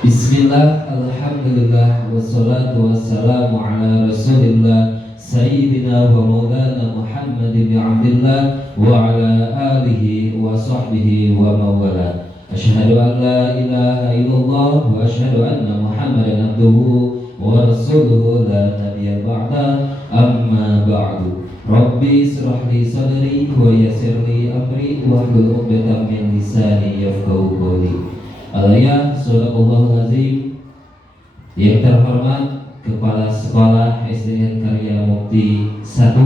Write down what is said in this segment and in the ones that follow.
Bismillah, alhamdulillah, wassalatu wassalamu ala rasulillah Sayyidina wa maulana Muhammad bin Abdullah wa ala alihi wa sahbihi wa mawala. Asyhadu an la ilaha illallah wa asyhadu anna Muhammadan abduhu wa rasuluhu la nabiyya ba'da, amma ba'du. Rabbi israh li sadri wa yassir li amri wahlul 'uqdatam min lisani yafqahu qawli. Alaya Sadaqallahul Azim. Yang terhormat Kepala Sekolah SDN Karya Mukti 1,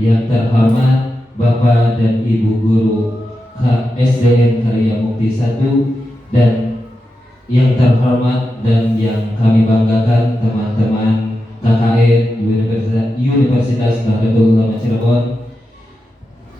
yang terhormat Bapak dan Ibu Guru SDN Karya Mukti 1, dan yang terhormat dan yang kami banggakan teman-teman KKN Universitas Nahdlatul Ulama Cirebon.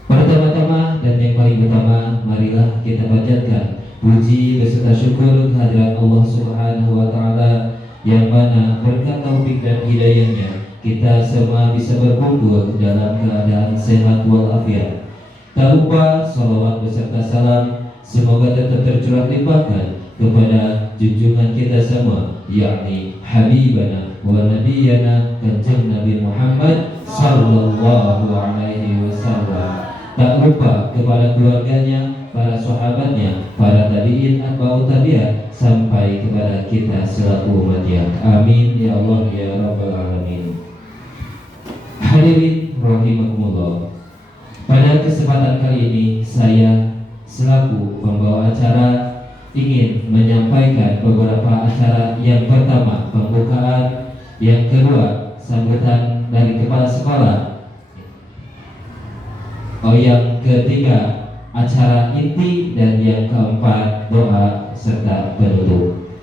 Pertama-tama dan yang paling utama, marilah kita panjatkan puji beserta syukur kehadirat Allah Subhanahu wa Ta'ala, yang mana berkat taufik dan hidayahnya kita semua bisa berkumpul dalam keadaan sehat walafiat. Tak lupa salawat beserta salam semoga tetap tercurah limpahkan kepada junjungan kita semua, yakni Habibana wa Nabiyana Kanjeng Nabi Muhammad Sallallahu Alaihi Wasallam. Tak lupa kepada keluarganya, para sahabatnya, para tabi'in, atba'ut tabi'at, sampai kepada kita selaku umatnya. Amin ya Allah ya Rabbal Alamin. Hadirin rahimakumullah, pada kesempatan kali ini saya selaku pembawa acara ingin menyampaikan beberapa acara. Yang pertama pembukaan, yang kedua sambutan dari kepala sekolah, yang ketiga acara inti, dan yang keempat doa serta penutup.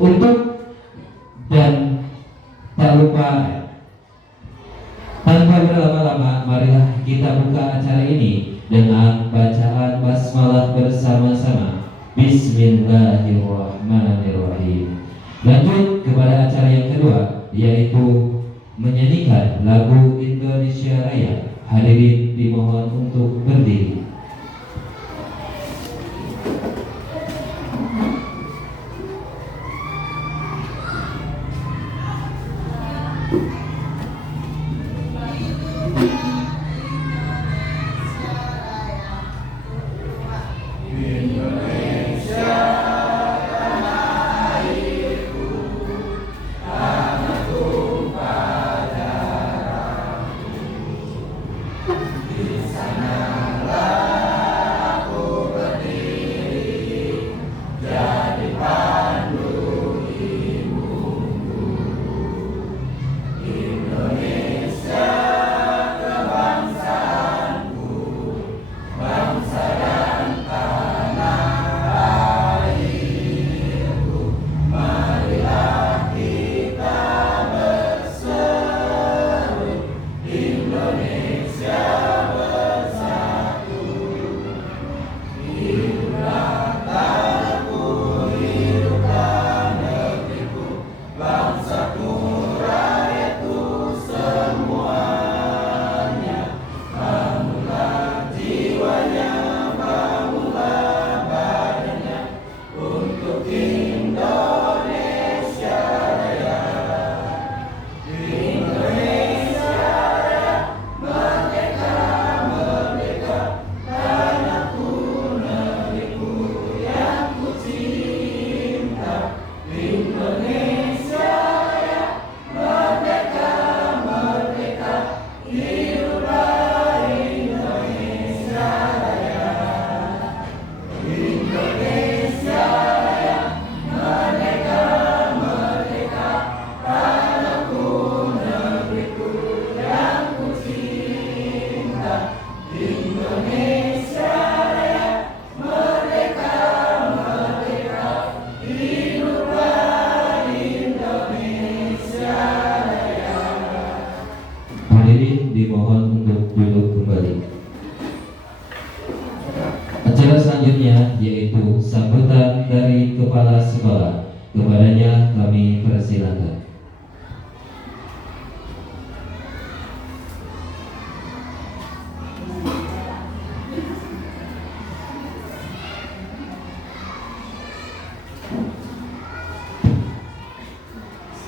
Untuk dan tak lupa, tanpa berlama-lama, marilah kita buka acara ini dengan bacaan basmalah bersama-sama. Bismillahirrahmanirrahim. Lanjut kepada acara yang kedua, yaitu menyanyikan lagu Indonesia Raya. Hadirin dimohon untuk berdiri. Dimohon untuk duduk kembali. Acara selanjutnya yaitu sambutan dari kepala sekolah. Kepadanya kami persilakan.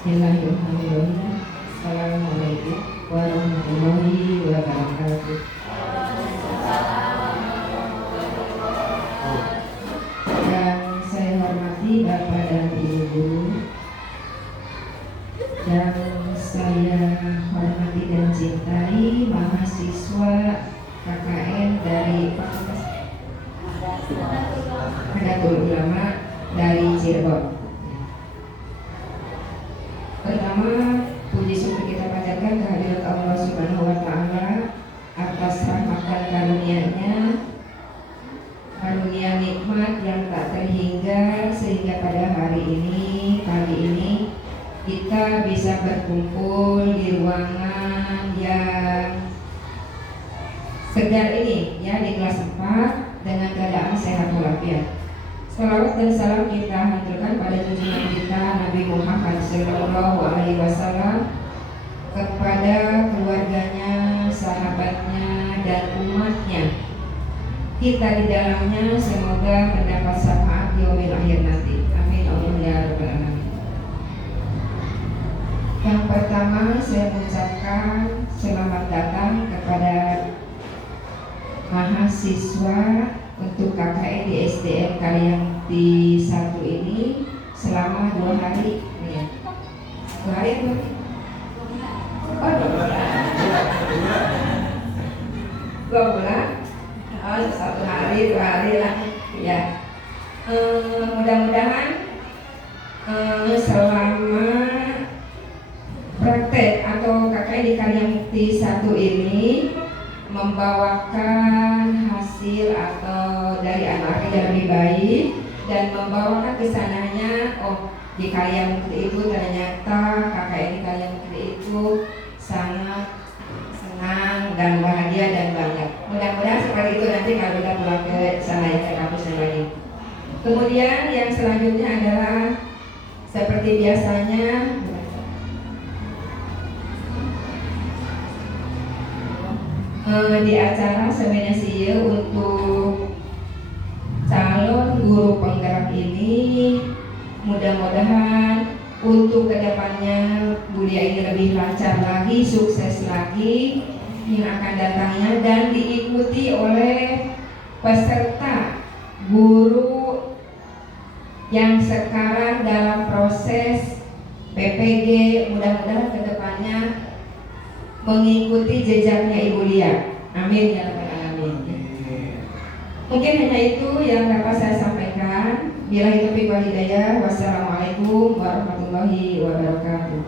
Bismillahirrahmanirrahim. Assalamualaikum warahmatullahi wabarakatuh. Yang saya hormati Bapak dan Ibu Guru, yang saya hormati dan cintai mahasiswa KKN dari Fakultas Nahdlatul Ulama dari Cirebon. Pertama, puji syukur kita panjatkan kehadirat Allah Subhanahu wa Ta'ala atas rahmat dan karunia nikmat yang tak terhingga, sehingga pada hari ini, pagi ini, kita bisa berkumpul di ruangan yang segar ini, ya, di kelas 4 dengan keadaan sehat walafiat. Salawat dan salam kita haturkan pada junjungan kita Nabi Muhammad SAW, kepada keluarganya, sahabatnya, dan umatnya. Kita di dalamnya semoga mendapat syafaat yaumil akhir nanti. Amin Allah ya rabbal alamin. Yang pertama, saya mengucapkan selamat datang kepada mahasiswa untuk KKN di SDM Karyakti 1 ini selama 2 hari, ya. 2 hari apa? Oh, 2 bulan. 2 bulan. Oh, 1 hari, 2 hari lah, ya. Mudah-mudahan selama praktek atau KKN di Karyakti 1 ini membawakan hasil atau dari anak yang lebih baik, dan membawakan kesananya, oh, di Karyakti itu ternyata KKN di Karyakti itu sangat senang dan bahagia dan bangga. Mudah-mudahan seperti itu nanti kalau kita pulang ke sana, ya, ke kampusnya lagi. Kemudian yang selanjutnya adalah seperti biasanya, di acara sebenarnya untuk calon guru penggerak ini, mudah-mudahan untuk kedepannya Budia ini lebih lancar lagi, sukses lagi yang akan datangnya, dan diikuti oleh peserta guru yang sekarang dalam proses PPG. Mudah-mudahan kedepannya mengikuti jejaknya Ibu Lia. Amin ya rabbal alamin. Mungkin hanya itu yang dapat saya sampaikan. Billahi taufiq wal hidayah. Wassalamualaikum warahmatullahi wabarakatuh.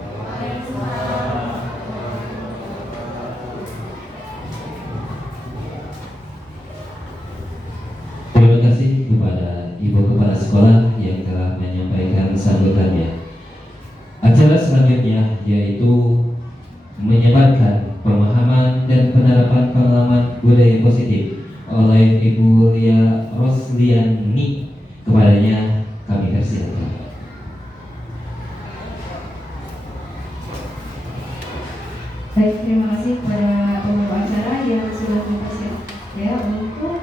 Terima kasih kepada Ibu Kepala Sekolah yang telah menyampaikan sambutannya. Acara selanjutnya yaitu menyebarkan pemahaman dan penerapan pengalaman budaya positif oleh Ibu Lia Rosliani. Kepadanya kami persilakan. Baik, terima kasih kepada pembawa acara yang sudah bersiap, ya, untuk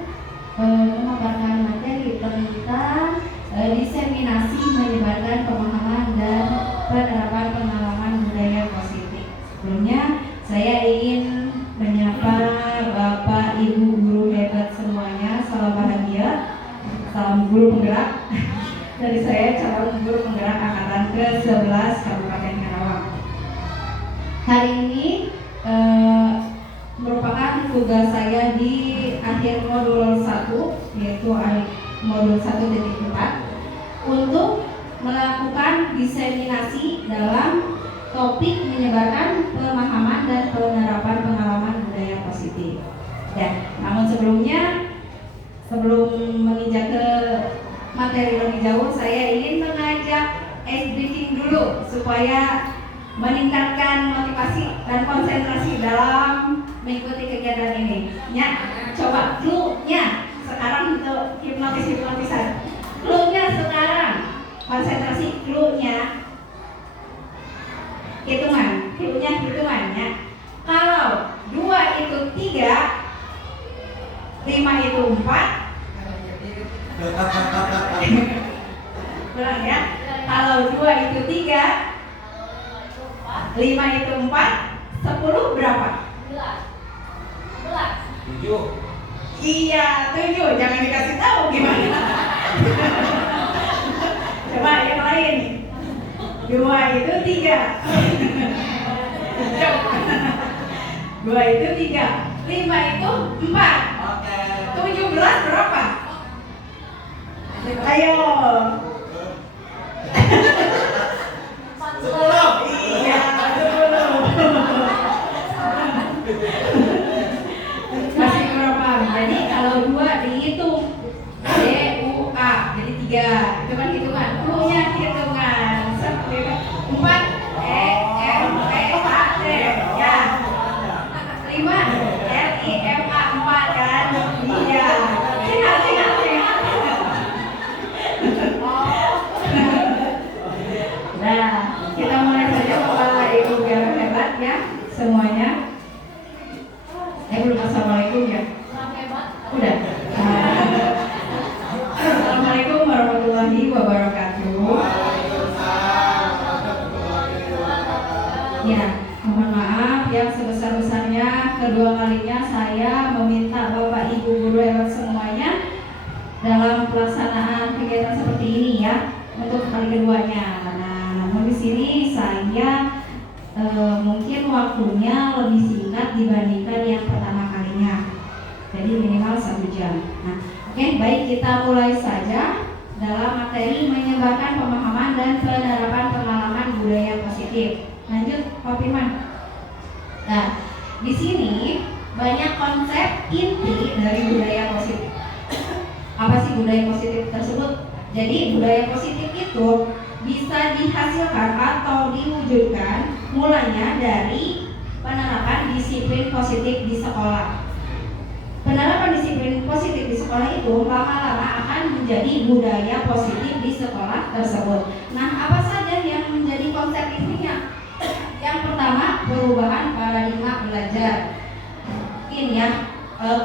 memaparkan materi tentang diseminasi menyebarkan pemahaman dan penerapan pengalaman budaya positif. Sebelumnya saya ingin menyapa Bapak Ibu guru hebat semuanya. Salam bahagia, salam guru penggerak. Dari saya calon guru penggerak angkatan ke-11 Kabupaten Karawang. Hari ini merupakan tugas saya di akhir modul 1, yaitu modul 1.4, untuk melakukan diseminasi dalam topik menyebarkan pemahaman dan penerapan pengalaman budaya positif. Ya, namun sebelum menginjak ke materi lebih jauh, saya ingin mengajak ice breaking dulu supaya meningkatkan motivasi dan konsentrasi dalam mengikuti kegiatan ini. Ya, coba clue-nya sekarang untuk hipnotisan. Clue-nya sekarang, konsentrasi clue-nya. Hitungan ya. Kalau 2 itu 3, 5 itu 4. Ulang ya. Kalau 2 itu 3, 5 itu 4, 10 berapa? 7. Iya, 7. Jangan dikasih tahu gimana. Coba yang lain. 2 itu 3. 2 itu 3. 5 itu 4. 17 berapa? Ayo. 10. Iya, 10. Masih berapa? Jadi kalau 2 dihitung D, U, A, jadi 3. Itu kan hitungan. U-nya hitungan. 4 E, M, P, H, D. Ya. 5 L, I, M, A, 4 kan? Iya. Sehat. Nah, kita mulai saja Bapak Ibu biar hebat ya semuanya. Belum assalamualaikum ya? Udah. Assalamualaikum warahmatullahi wabarakatuh. Ya, mohon maaf yang sebesar-besarnya kedua kalinya saya meminta Bapak Ibu guru hebat semuanya dalam pelaksanaan kegiatan seperti ini ya untuk kali keduanya. Nah, namun di sini saya mungkin waktunya lebih singkat dibandingkan yang pertama kalinya. Jadi minimal 1 jam. Nah, oke, baik kita mulai saja dalam materi menyebarkan pemahaman dan penerapan pengalaman budaya positif. Lanjut, Pak Firman. Nah, di sini banyak konsep inti dari budaya positif. Apa sih budaya positif tersebut? Jadi budaya positif itu bisa dihasilkan atau diwujudkan mulanya dari penerapan disiplin positif di sekolah. Penerapan disiplin positif di sekolah itu lama-lama akan menjadi budaya positif di sekolah tersebut. Nah, apa saja yang menjadi konsep intinya? Yang pertama, perubahan paradigma belajar. Ini ya,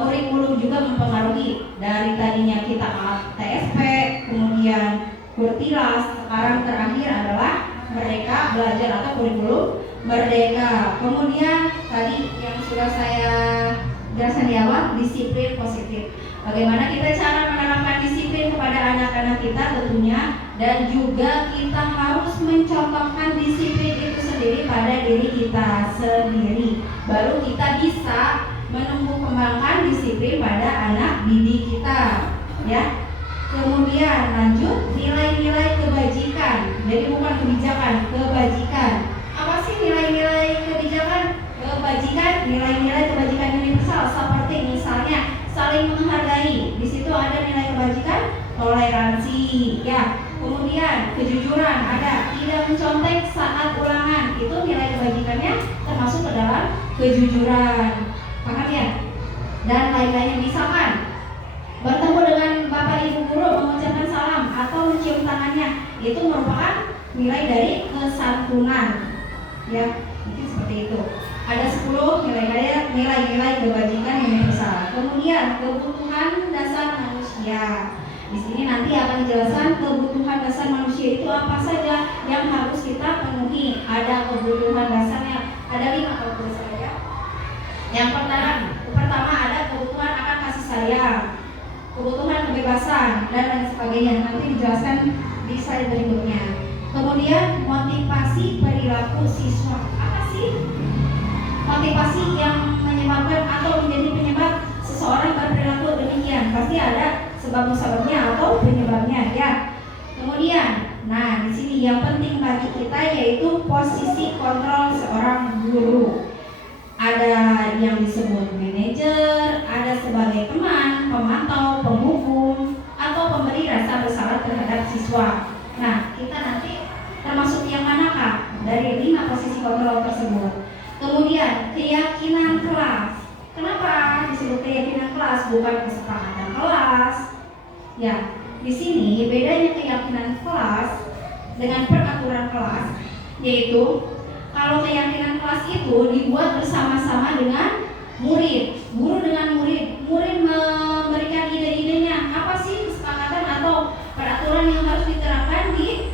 kurikulum juga mempengaruhi. Dari tadinya kita TSP, kemudian Kurtilas, sekarang terakhir adalah Merdeka Belajar atau kurikulum Merdeka. Kemudian tadi yang sudah saya jelaskan di awal, disiplin positif. Bagaimana kita cara menerapkan disiplin kepada anak-anak kita tentunya, dan juga kita harus mencontohkan disiplin itu sendiri pada diri kita sendiri. Baru kita bisa menumbuh kembangkan disiplin pada anak didik kita, ya. Kemudian lanjut, nilai-nilai kebajikan. Jadi bukan kebijakan, kebajikan. Apa sih nilai-nilai kebijakan? Kebajikan, nilai-nilai kebajikan universal seperti misalnya saling menghargai. Di situ ada nilai kebajikan, toleransi, ya. Kemudian kejujuran ada, tidak mencontek saat ulangan. Itu nilai kebajikannya termasuk ke dalam kejujuran. Paham ya? Dan lain-lainnya, misalkan bertemu dengan Bapak Ibu guru mengucapkan salam atau mencium tangannya, itu merupakan nilai dari kesantunan, ya. Mungkin seperti itu. Ada 10 nilai-nilai kebajikan universal. Kemudian kebutuhan dasar manusia. Di sini nanti akan dijelaskan kebutuhan dasar manusia itu apa saja yang harus kita penuhi. Ada kebutuhan dasarnya, ada 5 kalau tidak salah ya. Yang pertama ada kebutuhan akan kasih sayang, kebutuhan kebebasan, dan lain sebagainya. Nanti dijelaskan di slide berikutnya. Kemudian motivasi perilaku siswa. Apa sih motivasi yang menyebabkan atau menjadi penyebab seseorang berperilaku demikian? Pasti ada sebab-sebabnya atau penyebabnya, ya. Kemudian, nah di sini yang penting bagi kita yaitu posisi kontrol seorang guru. Ada yang disebut manajer, ada sebagai teman, pemantau, penghukum, atau pemberi rasa bersalah terhadap siswa. Nah, kita nanti termasuk yang manakah dari 5 posisi kontrol tersebut? Kemudian keyakinan kelas. Kenapa disebut keyakinan kelas bukan kesepakatan kelas? Ya, di sini bedanya keyakinan kelas dengan peraturan kelas, yaitu kalau keyakinan kelas itu dibuat bersama-sama dengan murid, guru dengan murid. Murid memberikan ide-idenya, apa sih kesepakatan atau peraturan yang harus diterapkan di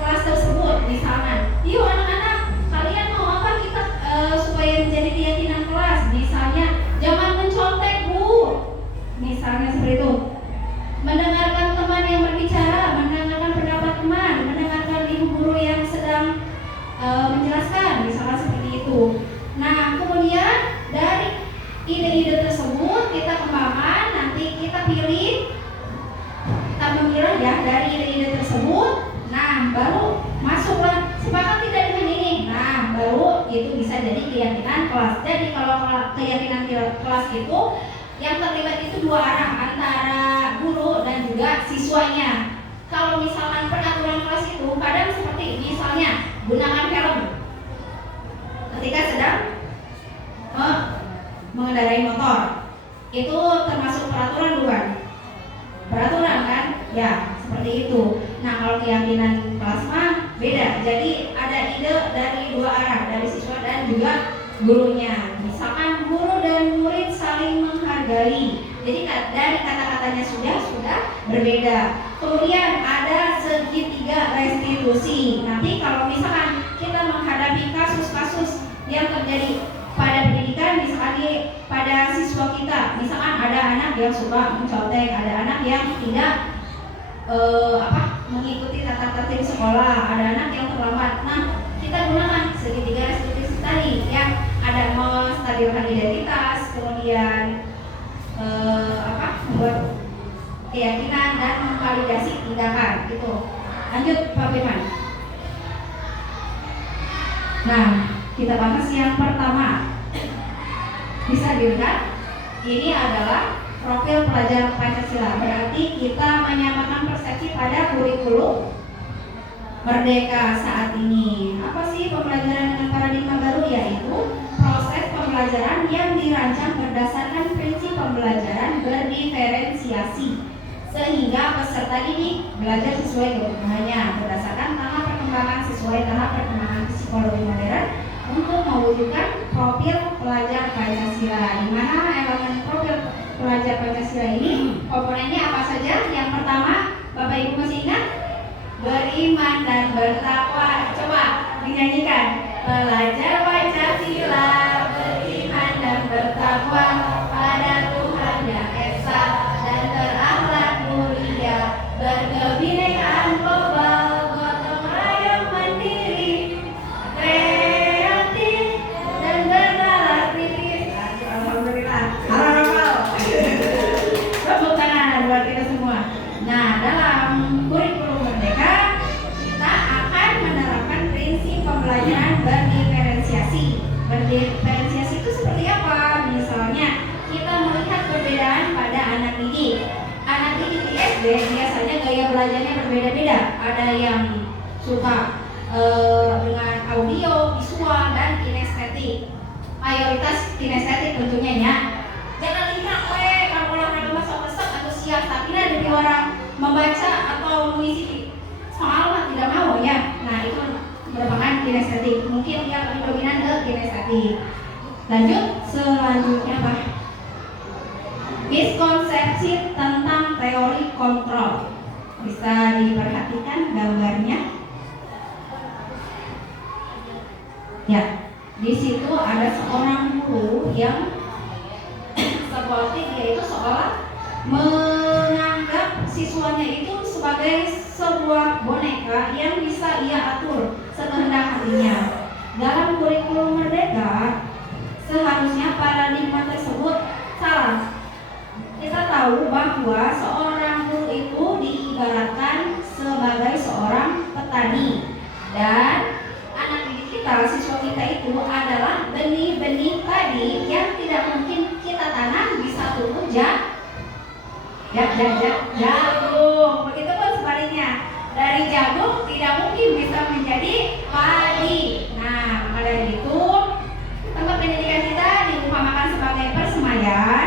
kelas tersebut. Misalkan, yuk anak-anak, kalian dari ide-ide tersebut. Nah, baru masuklah sepakat tidak dengan ini. Nah, baru itu bisa jadi keyakinan kelas. Jadi kalau keyakinan kelas itu yang terlibat itu dua arah, antara guru dan juga siswanya. Kalau misalkan peraturan kelas itu kadang seperti misalnya gunakan helm ketika sedang mengendarai motor, itu termasuk peraturan bukan? Peraturan kan? Ya, seperti itu. Nah, kalau keyakinan kelas mah beda. Jadi ada ide dari dua arah, dari siswa dan juga gurunya. Misalkan guru dan murid saling menghargai. Jadi dari kata-katanya sudah berbeda. Kemudian ada segitiga restitusi. Nanti kalau misalkan kita menghadapi kasus-kasus yang terjadi pada pendidikan, misalkan pada siswa kita, misalkan ada anak yang suka mencontek, ada anak yang tidak mengikuti tata tertib sekolah, ada anak yang terlambat. Nah, kita gunakan segitiga restitusi tadi yang ada menstabilkan identitas, kemudian membuat keyakinan dan memvalidasi tindakan gitu. Lanjut Pak Firman. Nah, kita bahas yang pertama. Bisa dilihat, ini adalah profil pelajar Pancasila. Berarti kita menyamakan persepsi pada kurikulum Merdeka saat ini. Apa sih pembelajaran dengan paradigma baru? Yaitu proses pembelajaran yang dirancang berdasarkan prinsip pembelajaran berdiferensiasi, sehingga peserta didik belajar sesuai kebutuhannya berdasarkan tahap perkembangan sesuai tahap perkembangan psikologi modern untuk mewujudkan profil pelajar Pancasila. Di mana elemen profil pelajar Pancasila ini komponennya apa saja? Yang pertama, Bapak Ibu masih ingat? Beriman dan bertakwa. Coba dinyanyikan. Pelajar Pancasila beriman dan bertakwa pada Tuhan yang esa dan berakhlak mulia, berkebinekaan global, gotong royong mandiri, kreatif dan bernalar kritis. Alhamdulillah. Halo. Tepuk tangan buat kita semua. Nah, dalam kurikulum Merdeka kita akan menerapkan prinsip pembelajaran berdiferensiasi. Berdiferensiasi itu seperti apa? Misalnya kita melihat perbedaan pada anak didik. Anak didik di SD biasanya gaya belajarnya berbeda-beda. Ada yang suka dengan audio, visual, dan kinestetik. Mayoritas kinestetik tentunya ya. Jangan lihat kalau olahraga masuk resep antusias, tapi ada orang membaca atau mengisi soal tidak mau ya. Nah, itu merupakan kinestetik. Mungkin yang lebih dominan ke kinestetik. Lanjut, selanjutnya apa? Miskonsepsi tentang teori kontrol. Bisa diperhatikan gambarnya. Ya, di situ ada seorang guru yang seperti dia itu seolah menganggap siswanya itu sebagai sebuah boneka yang bisa ia atur sekehendak hatinya. Dalam kurikulum Merdeka seharusnya paradigma tersebut salah. Kita tahu bahwa seorang guru itu diibaratkan sebagai seorang petani, dan anak didik kita, siswa kita itu adalah benih-benih padi yang tidak mungkin kita tanam bisa tumbuh jagung. Begitupun sebaliknya, dari jagung tidak mungkin bisa menjadi padi. Nah, maka dari itu tempat pendidikan kita diumpamakan sebagai persemaian,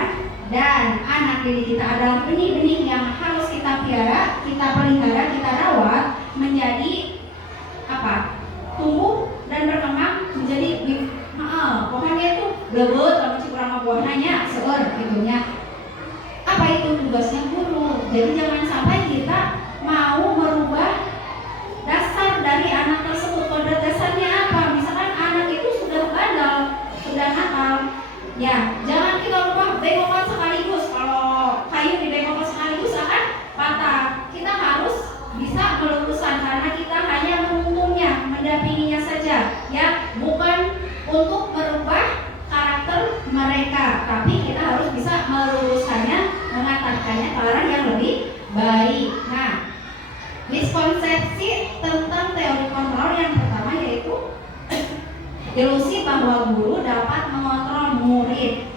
dan anak didik kita adalah benih-benih yang harus kita pelihara, kita rawat menjadi apa? Tumbuh dan berkembang menjadi pokoknya itu lebut sama cikurang buahnya seur gitunya. Apa itu tugasnya guru? Jadi jangan sampai kita mau merubah dasar dari anak tersebut. Pada dasarnya apa? Misalkan anak itu sudah bandel, sudah nakal, ya jangan kita rubah bengokan sekaligus. Kalau kayu dibengokkan sekaligus akan patah. Kita harus bisa meluruskan, karena kita hanya menuntunnya, mendampinginya saja, ya, bukan untuk merubah karakter konsepsi tentang teori kontrol yang pertama yaitu ilusi bahwa guru dapat mengontrol murid.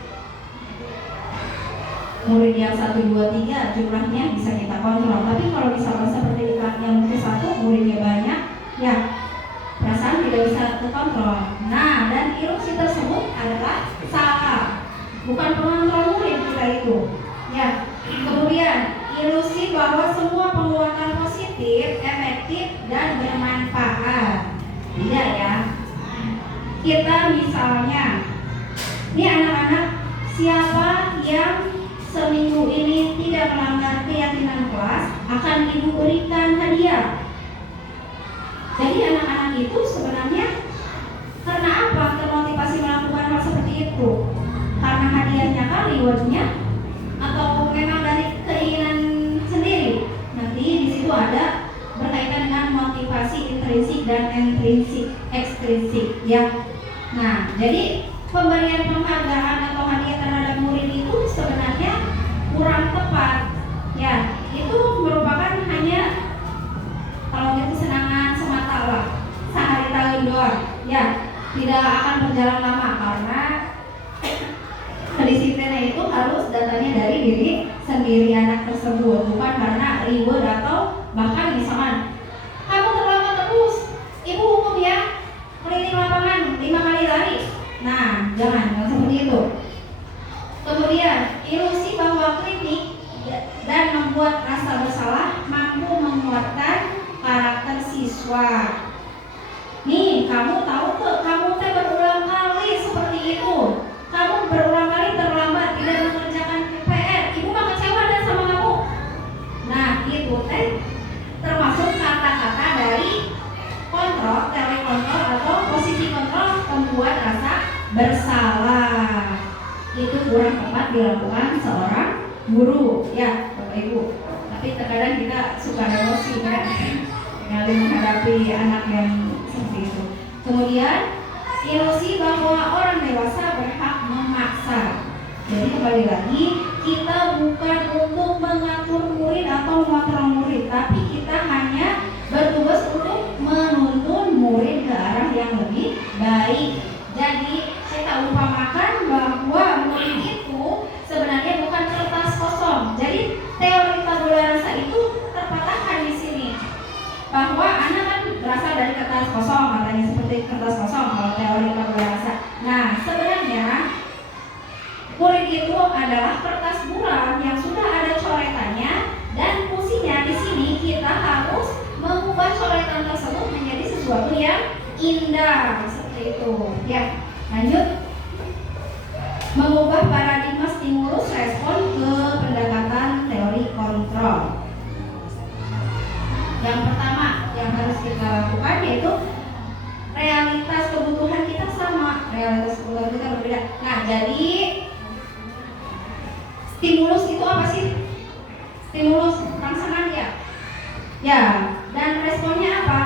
Murid yang 1, 2, 3 jumlahnya bisa kita kontrol. Tapi kalau misalnya seperti di kelas yang mungkin 1 muridnya banyak, ya perasaan tidak bisa terkontrol. Nah, dan ilusi tersebut adalah salah, bukan pengontrol murid kita itu. Ya, kemudian ilusi bahwa semua penguatan positif, efektif dan bermanfaat. Tidak ya. Kita misalnya, ini anak-anak, siapa yang seminggu ini tidak melanggar keyakinan kelas akan ibu berikan hadiah. Jadi anak-anak itu sebenarnya karena apa termotivasi melakukan hal seperti itu? Karena hadiahnya kali, rewardnya, atau memang dari keinginan sendiri? Nanti di situ ada berkaitan dengan motivasi intrinsik dan ekstrinsik ya. Nah, jadi pemberian penghargaan atau hadiah terhadap murid itu sebenarnya kurang tepat ya. Itu merupakan hanya kalau kesenangan semata lah, sehari tahun doang ya, tidak akan berjalan lama karena kedisiplinan itu harus datangnya dari diri sendiri anak tersebut, bukan karena reward atau bahkan misalkan kamu terlambat terus, ibu hukum ya, keliling lapangan 5 kali lari. Nah, jangan seperti itu. Kemudian ilusi bahwa kritik dan membuat rasa bersalah mampu menguatkan karakter siswa. Nih, kamu tahu tuh, kamu berulang kali seperti itu. Kamu berulang kali terlambat, tidak mengerjakan PR. Ibu mah kecewa dan sama kamu. Nah, itu termasuk kata-kata dari kontrol, teori kontrol atau posisi kontrol membuat rasa bersalah. Itu kurang tepat dilakukan seorang guru, ya, Bapak Ibu. Tapi terkadang kita suka emosi kan, kali menghadapi anak yang seperti itu. Kemudian ilusi bahwa orang dewasa berhak memaksa. Jadi kembali lagi, kita bukan untuk mengatur murid atau mengontrol murid, tapi kita hanya bertugas untuk menuntun murid ke arah yang lebih baik. Jadi kita umpamakan bahwa murid itu sebenarnya bukan kertas kosong. Jadi teori tabula rasa itu terpatahkan di sini bahwa anak kan berasal dari kertas kosong, katanya seperti kertas kosong kalau teori tabula rasa. Nah, sebenarnya murid itu adalah kertas buram yang sudah ada coretannya, dan fungsinya di sini kita harus mengubah coretan tersebut menjadi sesuatu yang indah seperti itu. Ya, lanjut. Mengubah paradigma stimulus respon ke pendekatan teori kontrol. Yang pertama yang harus kita lakukan yaitu realitas kebutuhan kita sama, realitas kebutuhan kita berbeda. Nah, jadi stimulus itu apa sih? Stimulus rangsangan ya. Ya, dan responnya apa?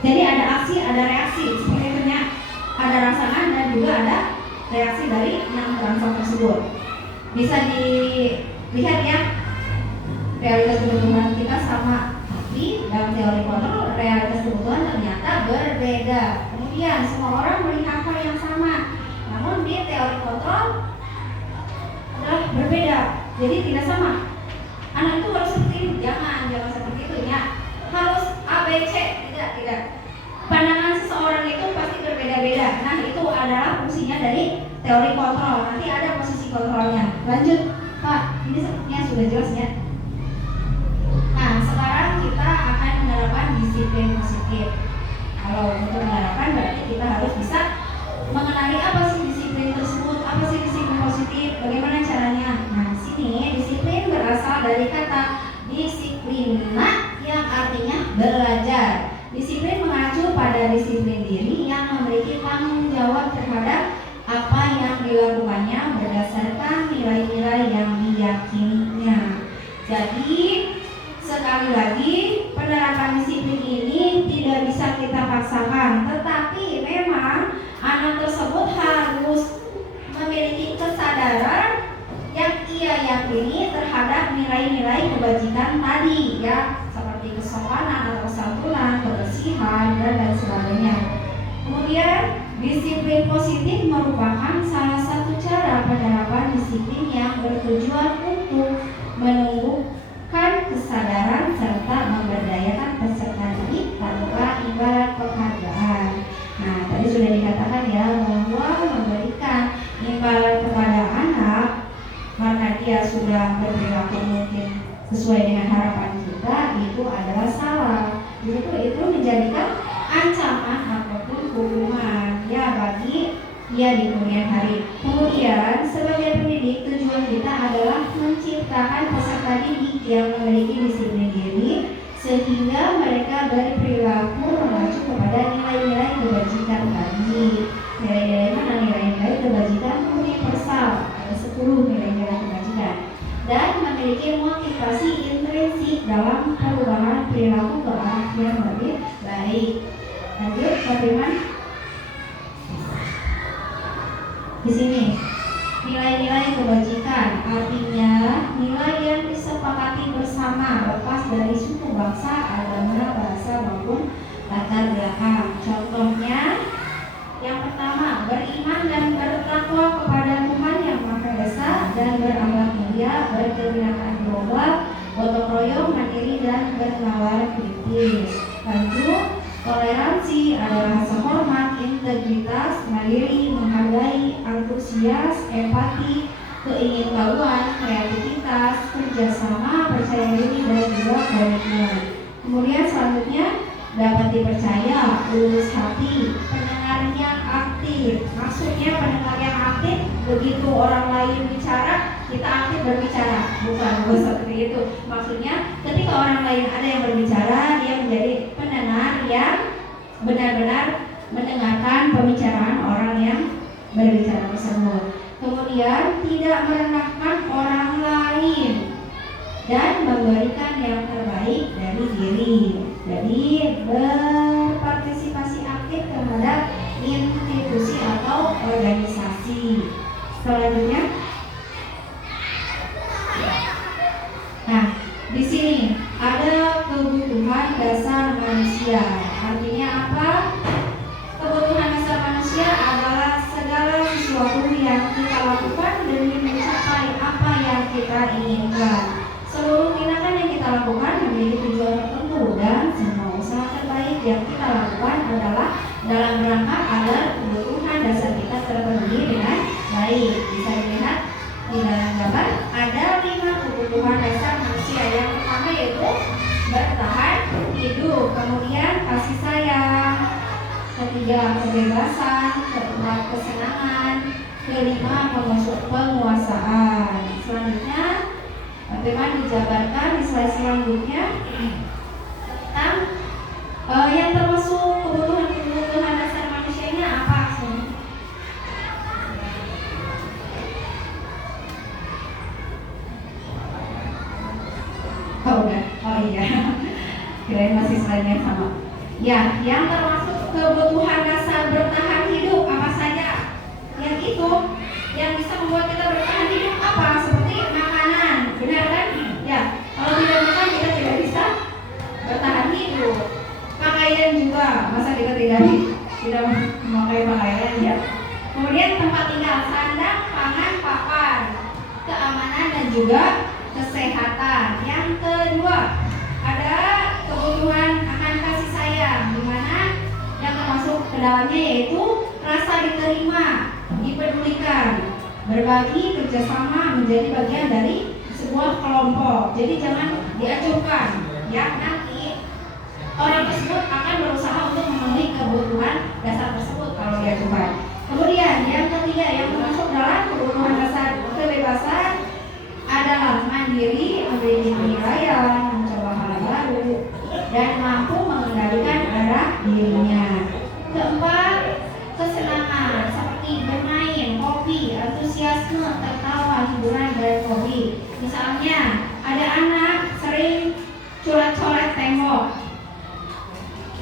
Jadi ada aksi, ada reaksi, seperti itu ya. Ada rangsangan dan juga ada reaksi dari yang merangsang tersebut. Bisa dilihat ya, realitas kebutuhan kita sama, tapi dalam teori kontrol realitas kebutuhan ternyata berbeda. Kemudian semua orang melihat hal yang sama, namun di teori kontrol adalah berbeda, jadi tidak sama. Anak itu harus seperti ini, jangan seperti itu ya. Harus A, B, C, tidak. Pandangan seseorang itu pasti berbeda-beda. Nah, itu adalah fungsinya dari teori kontrol. Nanti ada posisi kontrolnya. Lanjut, Pak. Ini sepertinya sudah jelas ya. Nah, sekarang kita akan menerapkan disiplin positif. Kalau untuk menerapkan berarti kita harus bisa mengenali apa sih disiplin tersebut, apa sih disiplin positif, bagaimana caranya. Nah, di sini disiplin berasal dari kata disiplina yang artinya belajar. Disiplin mengacu pada disiplin diri yang memiliki tanggung jawab terhadap apa yang dilakukannya berdasarkan nilai-nilai yang diyakininya. Jadi sekali lagi, penerapan disiplin ini tidak bisa kita paksakan, tetapi memang anak tersebut harus memiliki kesadaran yang ia yakini terhadap nilai nilai-nilai kebajikan tadi ya, seperti kesopanan atau kesantunan, kebersihan dan lain sebagainya. Kemudian disiplin positif merupakan salah satu cara penerapan disiplin yang bertujuan untuk menumbuhkan kesadaran serta memberdayakan peserta didik tanpa imbalan penghargaan. Nah, tadi sudah dikatakan ya bahwa memberikan imbalan kepada anak karena dia sudah berperilaku mungkin sesuai dengan harapan kita, itu adalah salah. Justru itu menjadikan ancaman ataupun hukuman ya bagi dia di kemudian hari. Kemudian sebagai pendidik, tujuan kita adalah menciptakan peserta didik yang memiliki disiplin diri sehingga mereka berperilaku mengacu kepada nilai-nilai kebajikan tadi. Nilai-nilai mana? Nilai-nilai kebajikan universal, ada 10 nilai-nilai kebajikan, dan memiliki motivasi intrinsik dalam perubahan perilaku ke arah yang lebih baik. Lanjut, Pak Firman. Di sini nilai-nilai kebajikan artinya nilai yang disepakati bersama lepas dari suku, bangsa, agama, bahasa maupun latar belakang. Contohnya yang pertama, beriman dan bertakwa kepada Tuhan yang Maha Esa dan berakhlak mulia, berkegiatan global, gotong royong, mandiri dan bernalar kritis. Lanjut, toleransi adalah rasa hormat, integritas, mandiri, menghargai, antusias, empati, keingintahuan, kreativitas, kerjasama, percaya diri dan juga komitmen. Kemudian selanjutnya dapat dipercaya, lurus hati, pendengar yang aktif. Maksudnya pendengar yang aktif, begitu orang lain bicara, kita aktif berbicara, bukan seperti itu. Maksudnya ketika orang lain ada yang berbicara, dia menjadi pendengar yang benar-benar mendengarkan pembicaraan orang yang berbicara tersebut. Kemudian tidak merendahkan orang lain dan memberikan yang terbaik dari diri. Jadi berpartisipasi aktif terhadap institusi atau organisasi. Selanjutnya, nah di sini ada kebutuhan dasar manusia. Artinya apa? Kebutuhan dasar manusia adalah segala sesuatu yang kita lakukan demi mencapai apa yang kita inginkan. Seluruh tindakan yang kita lakukan memiliki tujuan tertentu dan semua usaha terbaik yang kita lakukan adalah dalam rangka agar kebutuhan dasar kita terpenuhi dengan baik. Bisa dilihat di dalam gambar ada 5 kebutuhan dasar manusia. Yang pertama yaitu bertahan hidup, kemudian kasih sayang, ketiga kebebasan, keempat kesenangan, kelima penguasaan. Selanjutnya bagaimana dijabarkan di slide selanjutnya tentang yang termasuk kebutuhan dasar manusianya apa? Oh udah, oh iya, kirain masih slide-nya sama. Ya, yang termasuk kebutuhan dasar bertahan hidup apa saja? Yang itu yang bisa membuat kita bertahan hidup apa? Seperti makanan, benar kan? Ya, kalau tidak makan kita tidak bisa bertahan hidup. Pakaian juga, masa kita tidak memakai pakaian ya. Kemudian tempat tinggal, sandang, pangan, papan, keamanan dan juga kesehatan. Yang kedua ada kebutuhan akan kasih sayang, di mana yang termasuk ke dalamnya yaitu rasa diterima, dipedulikan, berbagi, kerjasama, menjadi bagian dari sebuah kelompok. Jadi jangan diacuhkan, ya nanti orang tersebut akan berusaha untuk memenuhi kebutuhan dasar tersebut kalau diacuhkan. Kemudian yang ketiga yang termasuk dalam kebutuhan dasar kebebasan adalah mandiri, memiliki penilaian, mencoba hal baru, dan mampu mengendalikan arah dirinya. Keempat, kesenangan seperti bermain, hobi, antusiasme, tertawa, hiburan, dan hobi. Misalnya, ada anak sering coret-coret tembok.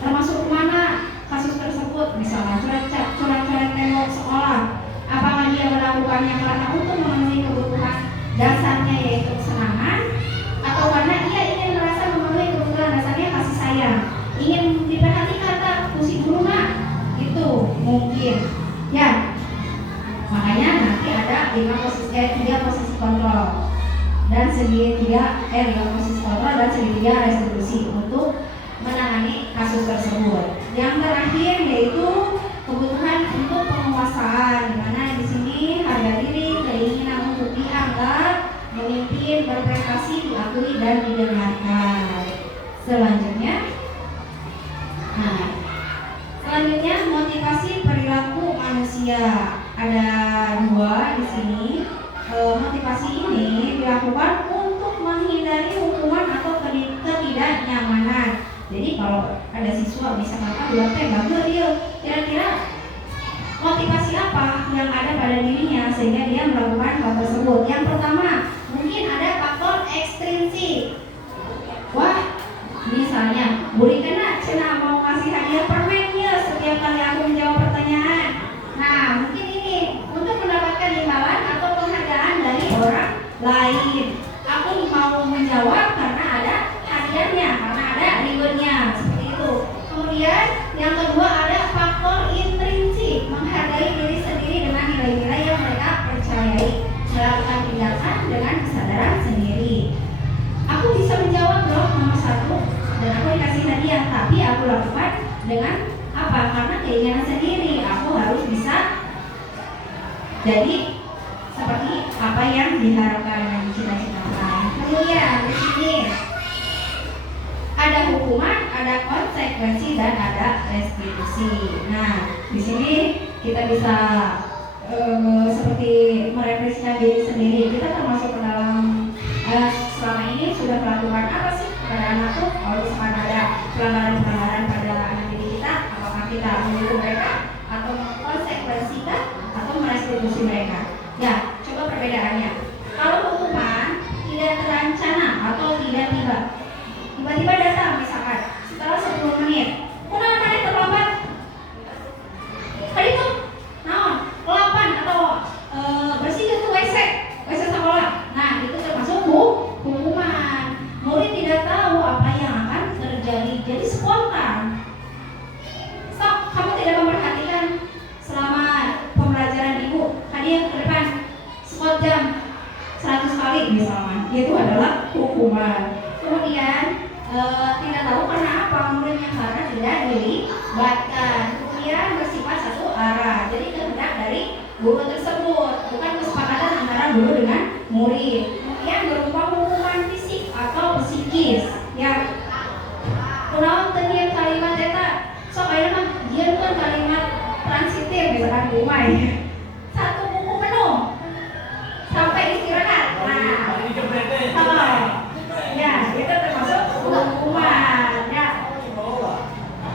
Termasuk mana kasus tersebut? Misalnya coret-coret tembok sekolah. Apakah dia melakukannya karena untuk memenuhi kebutuhan dasarnya yaitu kesenangan, Dewan Posisi Kontrol dan Sedia Restitusi untuk menangani kasus tersebut. Yang terakhir yaitu kebutuhan untuk penguasaan, di mana di sini harga diri, keinginan untuk dianggap memimpin, berprestasi, diakui dan didengarkan. Selanjutnya motivasi perilaku manusia. Ada dua di sini. Motivasi ini dilakukan untuk menghindari hukuman atau ketidaknyamanan. Jadi kalau ada siswa bisa kata gagal dia, kira-kira motivasi apa yang ada pada dirinya sehingga dia melakukan hal tersebut. Yang pertama, mungkin ada faktor ekstrinsik. Wah, misalnya, boleh kena cina mau kasih hadiah permen ya setiap kali aku menjawab pertanyaan. Nah, mungkin ini untuk mendapatkan imbalan atau penghargaan dari orang lain. Aku mau menjawab karena ada hadiahnya, karena ada rewardnya, seperti itu. Kemudian yang kedua ada faktor intrinsik, menghargai diri sendiri dengan nilai-nilai yang mereka percayai, melakukan tindakan dengan kesadaran sendiri. Aku bisa menjawab loh nomor 1 dan aku dikasih hadiah, tapi aku lakukan dengan apa? Karena keinginan sendiri. Aku harus bisa jadi seperti apa yang diharapkan dan dicita-citakan. Kemudian di sini ada hukuman, ada konsekuensi dan ada restitusi. Nah, di sini kita bisa seperti merefleksikan diri sendiri. Kita termasuk ke dalam selama ini sudah melakukan apa sih pada anakku? Kalau misalkan ada pelanggaran-pelanggaran pada anak didik kita, apakah kita menghukum mereka atau mengkonsekuensikan atau merestitusi mereka? Ya, coba perbedaannya. Kalau hukuman tidak terencana atau tidak tiba-tiba datang, misalkan setelah 10 menit, kenapa tadi terlambat? Tadi tuh, kelapan atau bersih itu WC sekolah. Nah, itu termasuk hukuman. Murid tidak tahu apa yang akan terjadi, jadi spontan. Stop, kamu tidak memperhatikan selama pembelajaran ibu. Hadiah ke depan, spot jam 100 kali misalnya, itu adalah hukuman. Kemudian tidak tahu karena apa muridnya, karena tidak dilibatkan. Kemudian bersifat satu arah, jadi kehendak dari guru tersebut, bukan kesepakatan antara guru dengan murid. Kemudian berupa hukuman fisik atau psikis. Ya, kunaon teu dieu kalimat eta sok aya mah dia bukan kalimat transitif misalkan umay. Satu buku penuh sampai istirahat. Nah, ya, itu termasuk hukuman. Ya,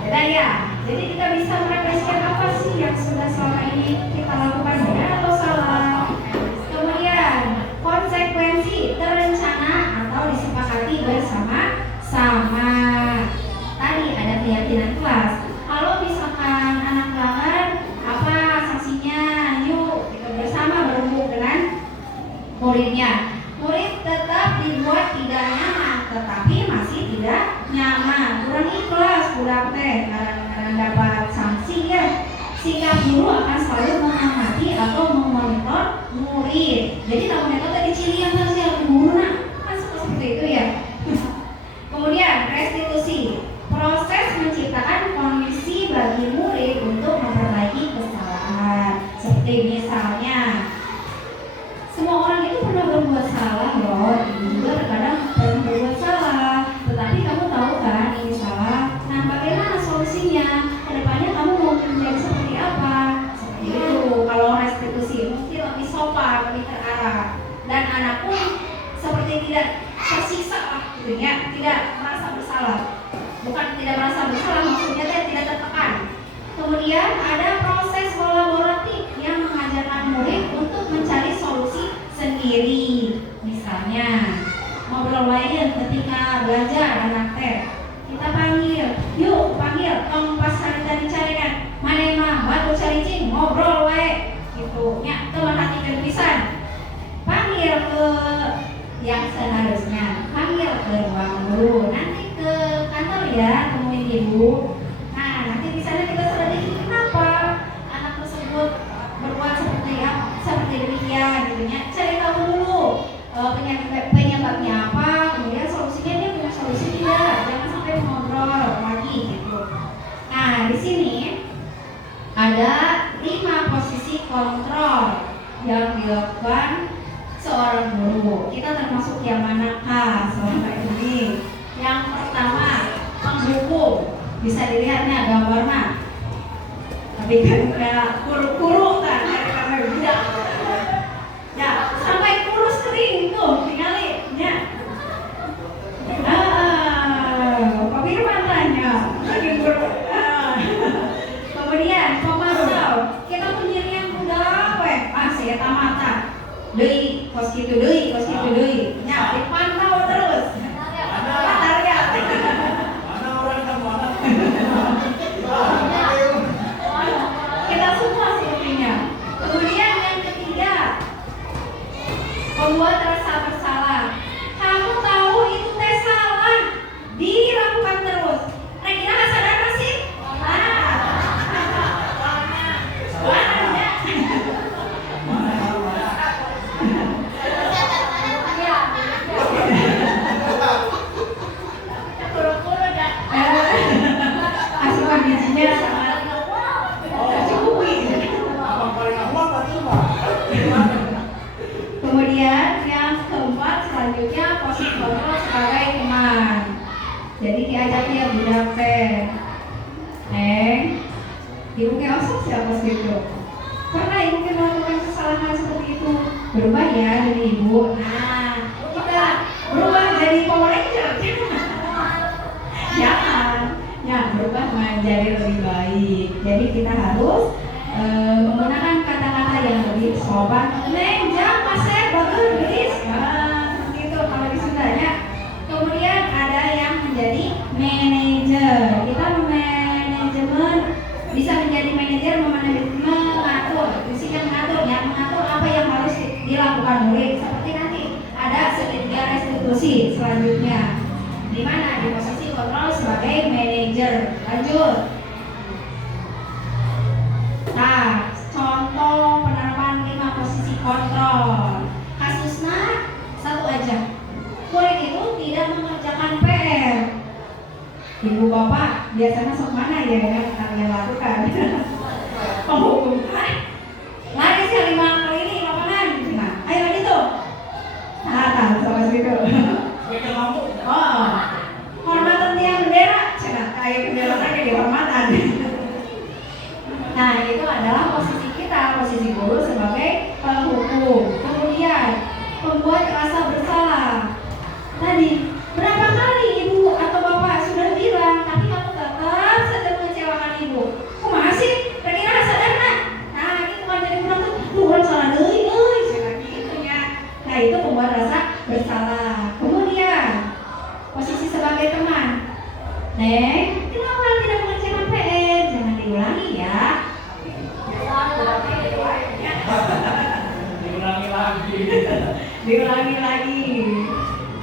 beda ya. Jadi kita bisa merefleksikan apa sih yang sudah selama ini kita lakukan, benar atau salah. Kemudian konsekuensi terencana atau disepakati bersama-sama. Tadi ada keyakinan kelas. Kalau misalkan anak pelanggar, apa sanksinya? Yuk kita bersama berembuk dengan muridnya. Murid tetap dibuat tidak nyaman, tetapi masih tidak nyaman. Kurang ikhlas budak teh karena dapat sanksi ya. Sikap guru akan selalu mengamati atau memonitor murid. Jadi kalau mereka tadi ciri yang harus yang guru kan seperti itu ya. Kemudian restitusi, proses menciptakan kondisi bagi murid untuk memperbaiki kesalahan. Seperti misalnya semua orang itu pernah berbuat salah loh, ibu juga terkadang pernah berbuat salah, tetapi kamu tahu kan ini salah. Nah, bagaimana solusinya? Kedepannya kamu mau menjadi seperti apa? Seperti itu. Kalau restitusi mungkin lebih sopan, lebih terarah, dan anak pun seperti tidak tersiksa lah, gitu ya, tidak merasa bersalah. Bukan tidak merasa bersalah, maksudnya tidak tertekan. Kemudian ada proses kolaboratif yang mengajarkan murid untuk mencari solusi sendiri. Misalnya ngobrol lain ketika belajar anak teh, kita panggil, yuk panggil, tong pas hari tadi carikan, mana mah batu caricing ngobrol wae, gitu. Ya, teman hati pisan. Panggil ke yang seharusnya, panggil ke ruang guru, nanti ke kantor ya, temuin ibu. Nah, nanti di sana kita selidiki kenapa anak tersebut berbuat seperti demikian, gitu ya. Cari tahu dulu penyebabnya apa, kemudian bisa dilihatnya gambarnya. Tapi kan kayak kuru-kuru kan, karena budak. Ya, sampai kurus kering tuh, tinggalin ya. Pak Firman tanya, lagi kemudian pemantau, kita penyirian udah weh, saya tamata. Deui, kos kitu deui, nya dipantau terus. Bentar ya. Mana orang kamu mana? Kita semua sepertinya. Kemudian yang ketiga, membuat rasa bersalah. Kamu tahu itu teh salah, dilakukan terus. Kira-kira sadar nggak sih? Asupan gizinya sangat tercukupi. Abang paling awal pasti mah. Kemudian yang keempat selanjutnya posisi kontrol sebagai teman. Jadi diajaknya budak teh, ibu keosok siapa gitu. Karena ibu melakukan kesalahan seperti itu, berubah ya dari ibu. Nah, kita berubah jadi Power Ranger. Jangan, ya berubah menjadi lebih baik. Jadi kita harus menggunakan kata-kata yang lebih sopan. Neng, jam masih bagus, gelis. Seperti itu kalau di Sundanya. Kemudian ada yang menjadi manajer. Kita manajemen bisa menjadi manajer, mengatur, fungsinya mengatur, yang mengatur apa yang harus dilakukan murid. Seperti nanti ada segitiga restitusi selanjutnya, di mana di posisi kontrol sebagai manajer. Lanjut. Nah, contoh penerapan 5 posisi kontrol. Kasusnya satu aja. Murid itu tidak mengerjakan PR. Ibu bapak biasanya sok mana ya yang kalian lakukan? Penghukum. Lari sih 5 kali ini lapangan. Nah, ayo lagi tuh. Tahan sama situ. Beda kamu. Oh, hormatan tiang bendera. Cina, kayak bendera lagi dihormatan. Nah, itu adalah posisi kita, posisi guru sebagai penghukum. Kemudian membuat rasa bersalah. Tadi berapa kali ibu atau bapak sudah bilang, tapi kamu tetap saja mengecewakan ibu. Kok masih? Kira-kira sadar nak? Nah, itu kan jadi pulang tuh, lu orang salah deui, gitu ya. Nah, itu membuat rasa bersalah. Kemudian posisi sebagai teman. Neng, kenapa tidak mengerjakan PR? Jangan diulangi ya. Diulangi lagi.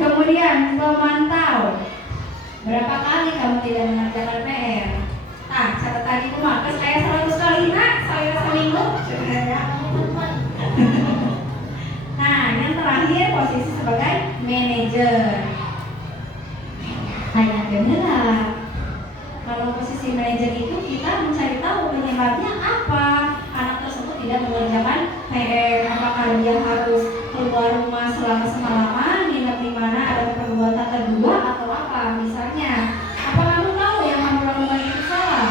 Kemudian memantau. Berapa kali kamu tidak mengerjakan PR? Nah, catatan ibu mah ke saya 100 kali nak, saya seminggu. Nah, yang terakhir posisi sebagai manajer. Hanya benar. Kalau posisi manajer itu kita mencari tahu penyebabnya apa. Anak tersebut tidak mengerjakan PR. Apakah dia harus keluar rumah selama semalaman, nginep di mana, ada perbuatan kedua atau apa? Misalnya, apa kamu tahu yang kamu lakukan itu salah?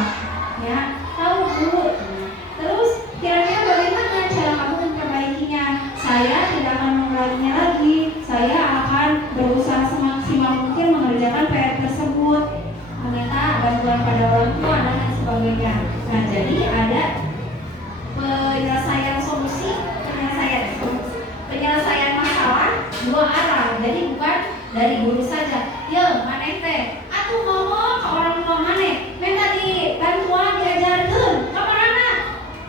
Ya, tahu Bu. Terus kira-kira bagaimana cara kamu memperbaikinya? Saya tidak akan mengulanginya lagi. Saya akan berusaha semaksimal mungkin mengerjakan PR tersebut, meminta bantuan pada orang tua dan lain sebagainya. Nah, jadi ada penyelesaian masalah dua arah. Jadi bukan dari guru saja. Yo, maneh teh, atuh ngomong ke orang tua maneh, minta di bantuan diajarkeun. Ka manana?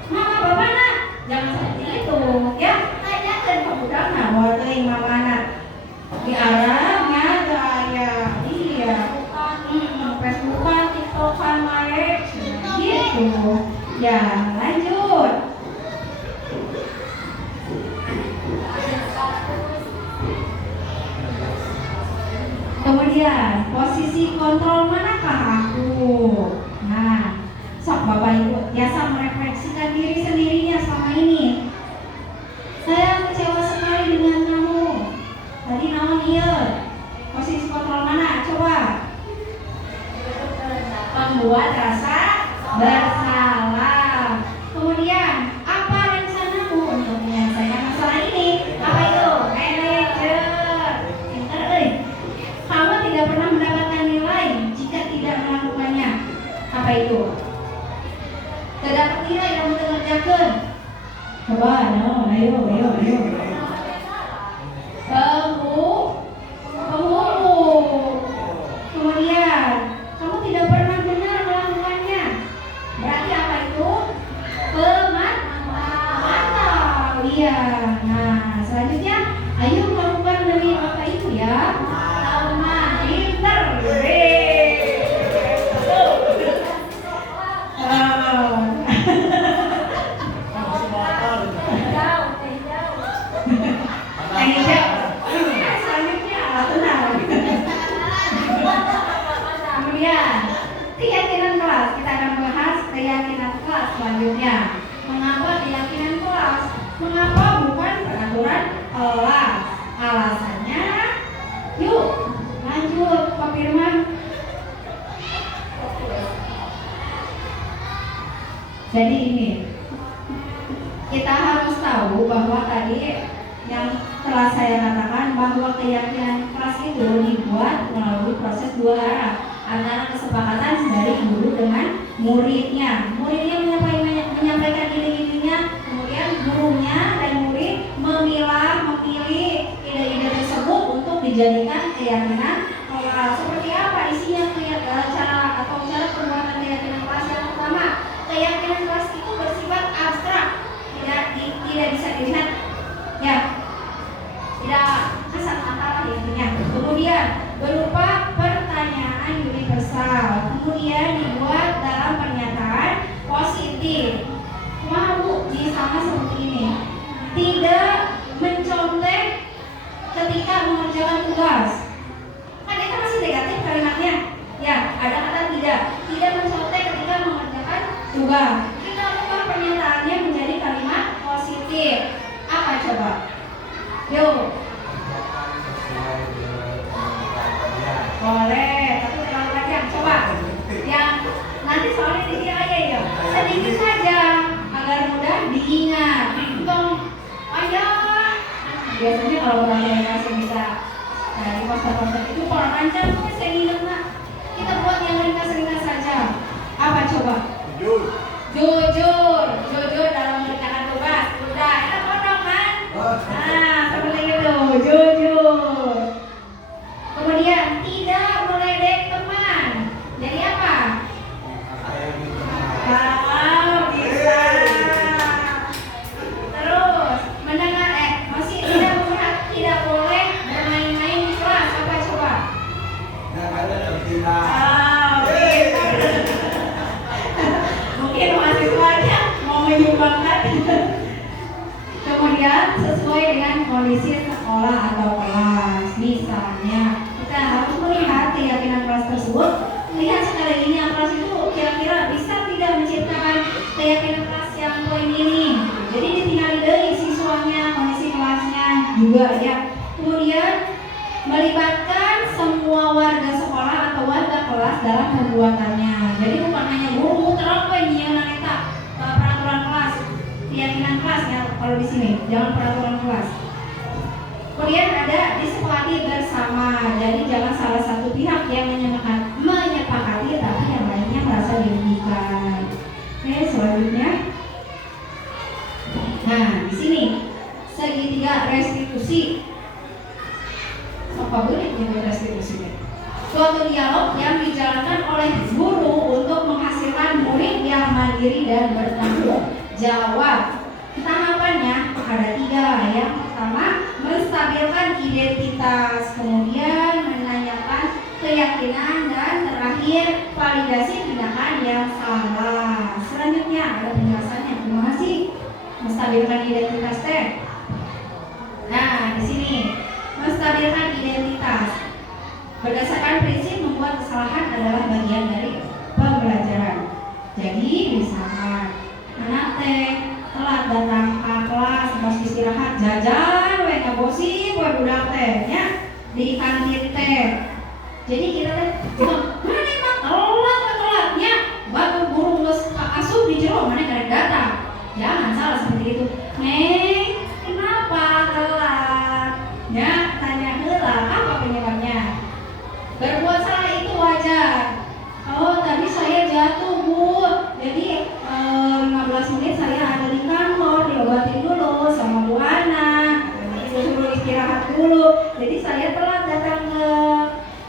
Mama bapana? Jangan seperti itu, ya. Tanyakeun ka budakna, moal teuing mamana. Di arahnya gaya, iya. Facebookan, TikTokan, maek, gitu. Ya, lanjut. Kemudian posisi kontrol manakah aku? Nah, sok Bapak Ibu biasa merefleksikan diri sendirinya selama ini. Saya kecewa sekali dengan kamu. Tadi naon ieu? Posisi kontrol mana? Coba. membuat rasa bersalah. Kemudian, apa rencanamu untuk menyelesaikan masalah ini? Apa itu? Manajer. Pintar, kamu tidak pernah mendapatkan nilai jika tidak melakukannya. Apa itu? Terdapat nilai yang mengerjakan. Coba, ayo. Pemulung. Kemudian, kamu tidak pernah benar melakukannya. Berarti apa itu? Pemantau. Iya. Nah, selanjutnya, ayo melakukan demi apa itu ya? Taman. Pinter. Kemudian keyakinan kelas, kita akan bahas keyakinan kelas selanjutnya. Mengapa keyakinan kelas? Mengapa bukan peraturan kelas? Alasannya, yuk lanjut Pak Firman. Jadi ini, kita harus tahu bahwa tadi yang telah saya katakan bahwa keyakinan kelas itu dibuat melalui proses dua arah antara kesepakatan dari guru dengan muridnya. Muridnya menyampaikan ide-idenya, kemudian gurunya dan murid memilih ide-ide tersebut untuk dijadikan keyakinan kelas. Seperti apa isinya cara pembuatan keyakinan kelas? Yang pertama, keyakinan kelas itu bersifat abstrak, tidak bisa dilihat, ya, tidak kasat mata lah intinya. Kemudian berupa pertanyaan universal, kemudian dibuat dalam pernyataan positif. Mau sama seperti ini, tidak mencontek ketika mengerjakan tugas. Kan itu masih negatif kalimatnya, ya, ada kata tidak mencontek ketika mengerjakan tugas. Kita ubah pernyataannya menjadi kalimat positif. Apa coba? Yuk. Boleh, tapi terlalu panjang. Coba. Yang nanti soalnya di sini aja ya. Sedikit saja agar mudah diingat. Ayo. Biasanya kalau orang yang masih bisa dari poster-poster itu kalau panjang tuh saya ingat nak. Kita buat yang ringkas-ringkas saja. Apa coba? Jujur dalam mengerjakan tugas. Udah, itu kodok kan? Nah, seperti itu, jujur. Kemudian tidak meledek teman. Jadi apa? Kalau bisa. Terus mendengar masih tidak boleh bermain-main di kelas. Apa coba? Mungkin mahasiswanya mau menyumbangkan. Kemudian sesuai dengan kondisi sekolah atau kelas. Misalnya kita harus melihat keyakinan kelas tersebut. Lihat sekali ini kelas itu kira-kira bisa tidak menciptakan keyakinan kelas yang poin ini. Jadi ditinggali dari siswanya, kondisi kelasnya juga ya. Kemudian melibatkan semua warga sekolah atau warga kelas dalam pembuatannya. Jadi bukan hanya guru terapkan yang nanti peraturan kelas, keyakinan kelas ya kalau di sini, jangan peraturan kelas. Kemudian ada disepakati bersama. Jadi jangan salah satu pihak yang menyepakati tapi yang lainnya merasa dirugikan. Oke, selanjutnya. Nah, di sini segitiga restitusi. Apa boleh menyebut restitusinya? Suatu dialog yang dijalankan oleh guru untuk menghasilkan murid yang mandiri dan bertanggung jawab. Tahapannya ada 3. Yang pertama, menstabilkan identitas, kemudian menanyakan keyakinan, dan terakhir validasi tindakan yang salah. Selanjutnya ada penjelasannya. Terima kasih. Menstabilkan identitas teh. Nah, di sini menstabilkan identitas berdasarkan prinsip membuat kesalahan adalah bagian dari pembelajaran. Jadi misalkan anak teh telat datang ke kelas pas istirahat jajan we ngagosip we budak teh nya di kantin teh. Jadi kita teh mana emang telatnya di jero mana karek datang. Jangan salah seperti itu. Neng, kenapa telat? Ya, tanya heula apa penyebabnya. Berbuat salah itu wajar. Oh, tadi saya jatuh, Bu. Jadi 15 menit saya ada di kantor, diobatin dulu sama Bu Ana. Suruh istirahat dulu. Jadi saya telat datang ke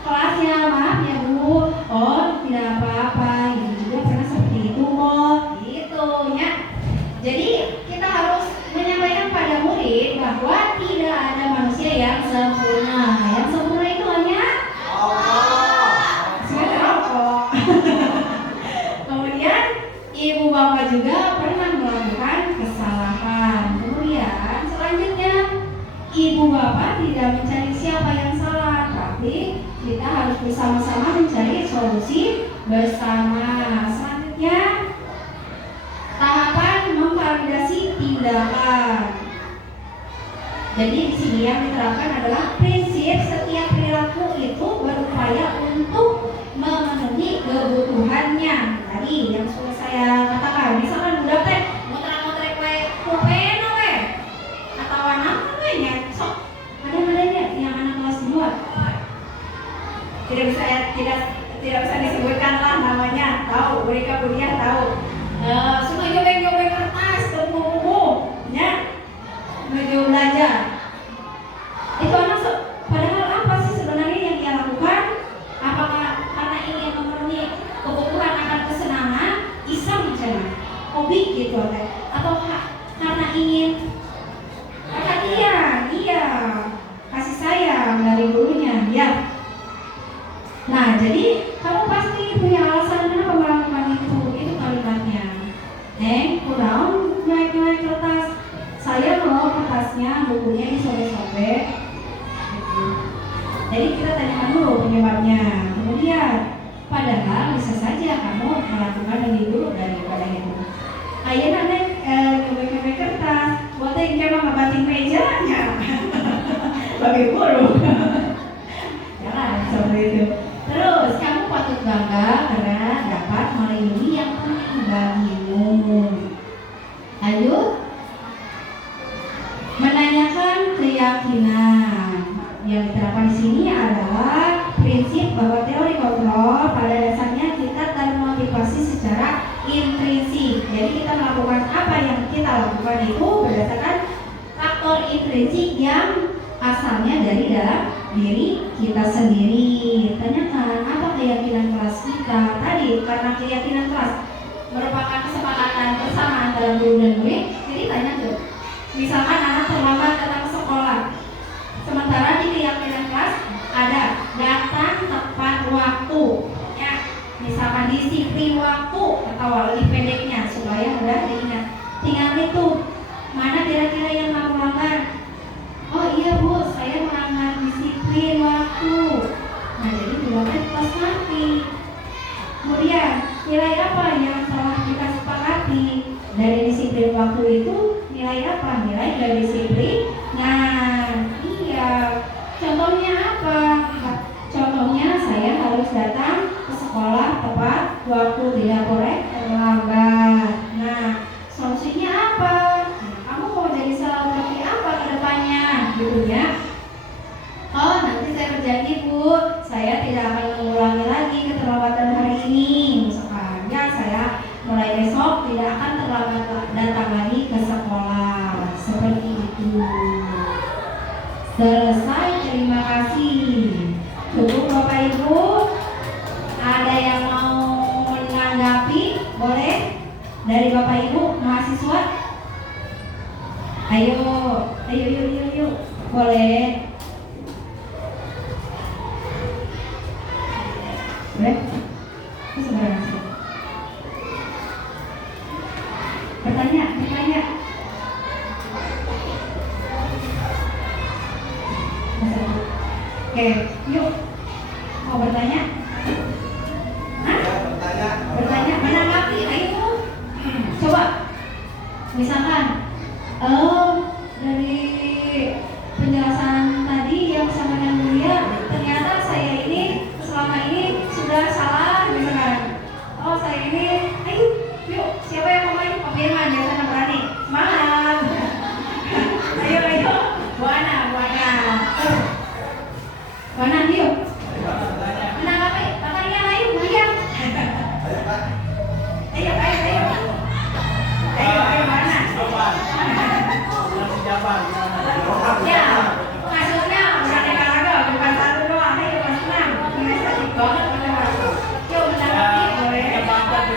kelasnya. Maaf ya, Bu. Oh, tidak apa-apa. Ibu juga pernah seperti itu kok. Gitu ya. Jadi kita harus menyampaikan pada murid bahwa tidak ada manusia yang sempurna. Yang sempurna itu hanya rokok. Kemudian ibu bapak juga pernah melakukan kesalahan. Kemudian selanjutnya ibu bapak tidak mencari siapa yang salah, tapi kita harus bersama-sama mencari solusi bersama. Selanjutnya tahapan memvalidasi tindakan. Jadi di sini yang diterapkan adalah prinsip setiap perilaku itu berupaya untuk memenuhi kebutuhannya. Tadi yang sudah saya katakan, misalkan budak teh muter-muter we pulpen we atau apa we nya sok ada-adanya yang anak kelas 2. Tidak bisa disebutkan lah namanya, tahu mereka kuliah tahu. Semua nyobek kertas ke buku ya menuju belajar. Itu anak padahal apa sih sebenarnya yang dia lakukan? Apakah karena ingin memenuhi kebutuhan akan kesenangan, iseng misalnya, hobi gitu atau karena ingin perhatian, iya, kasih sayang dari gurunya, ya. Nah, jadi kamu pasti punya alasan kenapa melakukan itu kalimatnya. Neng, kurang nyuek kertas. Saya mau kertasnya, bukunya disobek-sobek. Jadi kita tanyakan dulu penyebabnya. Kemudian, padahal bisa saja kamu melakukan lebih dulu daripada itu. Ayeuna neng nyobek kertas, buat yang kemang ngebatin mejanya. Bagi guru. Jangan seperti itu. Terus kamu patut bangga karena dapat melindungi yang penting bagimu. Ayo, menanyakan keyakinan. Yang diterapkan di sini adalah prinsip bahwa teori kontrol pada dasarnya kita termotivasi secara intrinsik. Jadi kita melakukan apa yang kita lakukan itu berdasarkan faktor intrinsik yang asalnya dari dalam diri kita sendiri. Tanyakan apa keyakinan kelas kita tadi, karena keyakinan kelas merupakan kesepakatan bersama antara guru dan murid. Jadi tanya tuh, misalkan anak terlambat datang ke sekolah, sementara di keyakinan kelas ada datang tepat waktu, ya, misalkan disiplin waktu atau lebih pendeknya supaya mudah diingat. Tinggal itu mana kira-kira yang nggak melanggar. Oh iya Bu, saya melanggar disiplin waktu. Nah jadi bilangnya kelas nanti. Kemudian nilai apa yang telah kita sepakati dari disiplin waktu itu? Nilai apa? Nilai dari disiplin. Nah iya. Contohnya apa? Contohnya saya harus datang ke sekolah tepat waktu, tidak boleh terlambat. Nah solusinya apa? Kamu mau jadi seperti apa ke depannya? Gitu ya. Oh nanti saya berjanji Bu, saya tidak akan mengulangi lagi keterlambatan hari ini. Misalkan ya saya mulai besok tidak akan terlambat datang lagi ke sekolah. Seperti itu. Selesai, terima kasih. Cukup Bapak Ibu. Ada yang mau menanggapi? Boleh? Dari Bapak Ibu mahasiswa? Ayo. Boleh? Boleh? Itu sebenarnya. Bertanya. Oke, yuk. Mau bertanya? Hah? Bertanya, menanggapi, ayo. Coba. Misalkan, dari penjelasan tadi yang disampaikan Buya, ternyata saya ini selama ini sudah salah, misalkan. Oh, saya ini, ayo, yuk. Siapa yang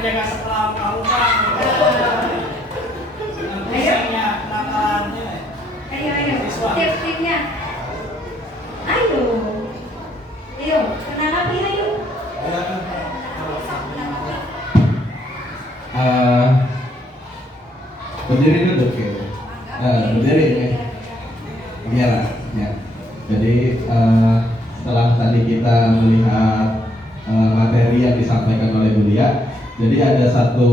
menjaga sekolah kamu kan. Misalnya kenakalannya. Ayo, Siswa. tips-tipsnya. Ayo, menanggapi ayo. Berdiri duduk ya. Berdiri ya. Iya lah, ya. Jadi setelah tadi kita melihat materi yang disampaikan oleh Bulia, jadi ada satu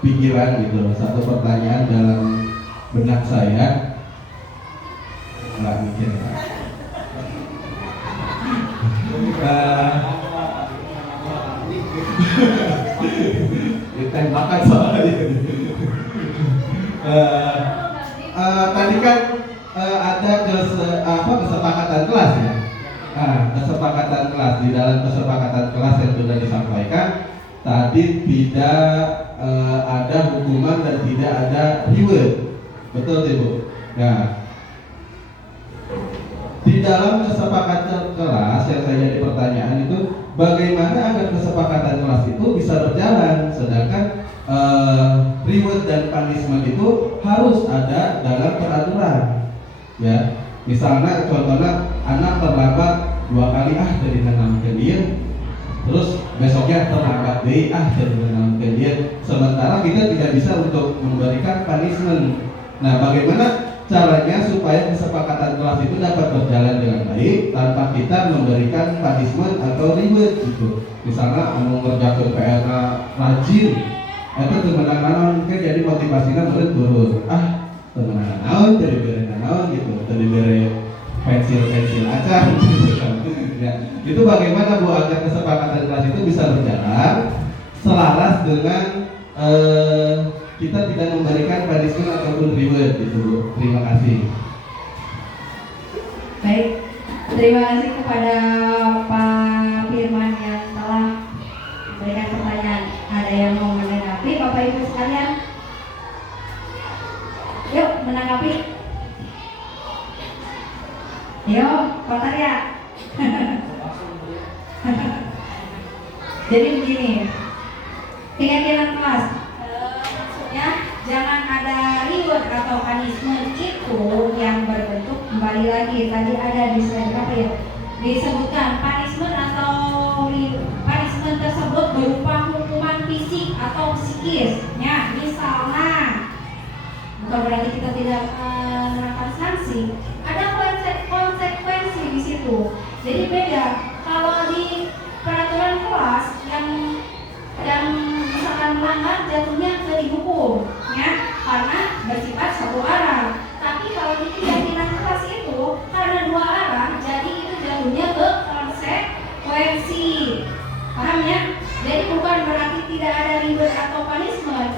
pikiran gitu, satu pertanyaan dalam benak saya. Nggak mikir ya. Ditembakan soalnya. Tadi kan ada kesepakatan kelas ya. Kesepakatan kelas, di dalam kesepakatan kelas yang sudah disampaikan tadi tidak ada hukuman dan tidak ada reward, betul Ibu? Nah, di dalam kesepakatan kelas yang saya jadi pertanyaan itu, bagaimana agar kesepakatan kelas itu bisa berjalan, sedangkan reward dan punishment itu harus ada dalam peraturan, ya. Misalnya contohnya anak terlambat 2 kali dari menanamkan dia, terus besoknya terlambat dari dari menanamkan dia, sementara kita tidak bisa untuk memberikan punishment. Nah, bagaimana caranya supaya kesepakatan kelas itu dapat berjalan dengan baik tanpa kita memberikan punishment atau reward gitu. Misalnya mengerjakan PR rajin, itu teman-teman mungkin jadi motivasinya turun. Teman-teman naon dari bere naon gitu, dari bere pensil aja gitu. Ya, itu bagaimana Bu agar kesepakatan kelas itu bisa berjalan selaras dengan kita tidak memberikan punishment ataupun reward gitu Bu. Terima kasih. Baik, terima kasih kepada Pak Firman yang telah memberikan pertanyaan. Ada yang mau menanggapi Bapak Ibu sekalian? Yuk menanggapi. Yuk, Pak Tarya. Jadi begini, keyakinan kelas, maksudnya jangan ada reward atau punishment itu yang berbentuk, kembali lagi tadi ada di slide apa ya, disebutkan punishment atau punishment tersebut berupa hukuman fisik atau psikis. Ya, misalnya bukan berarti kita tidak menerapkan sanksi, ada konsekuensi di situ. Jadi beda kalau di peraturan kelas yang misalkan melanggar jatuhnya ke dihukum, ya, karena bersifat satu arah. Tapi kalau di keyakinan kelas itu karena 2 arah, jadi itu jatuhnya ke konsekuensi. Paham ya? Jadi bukan berarti tidak ada reward atau punishment.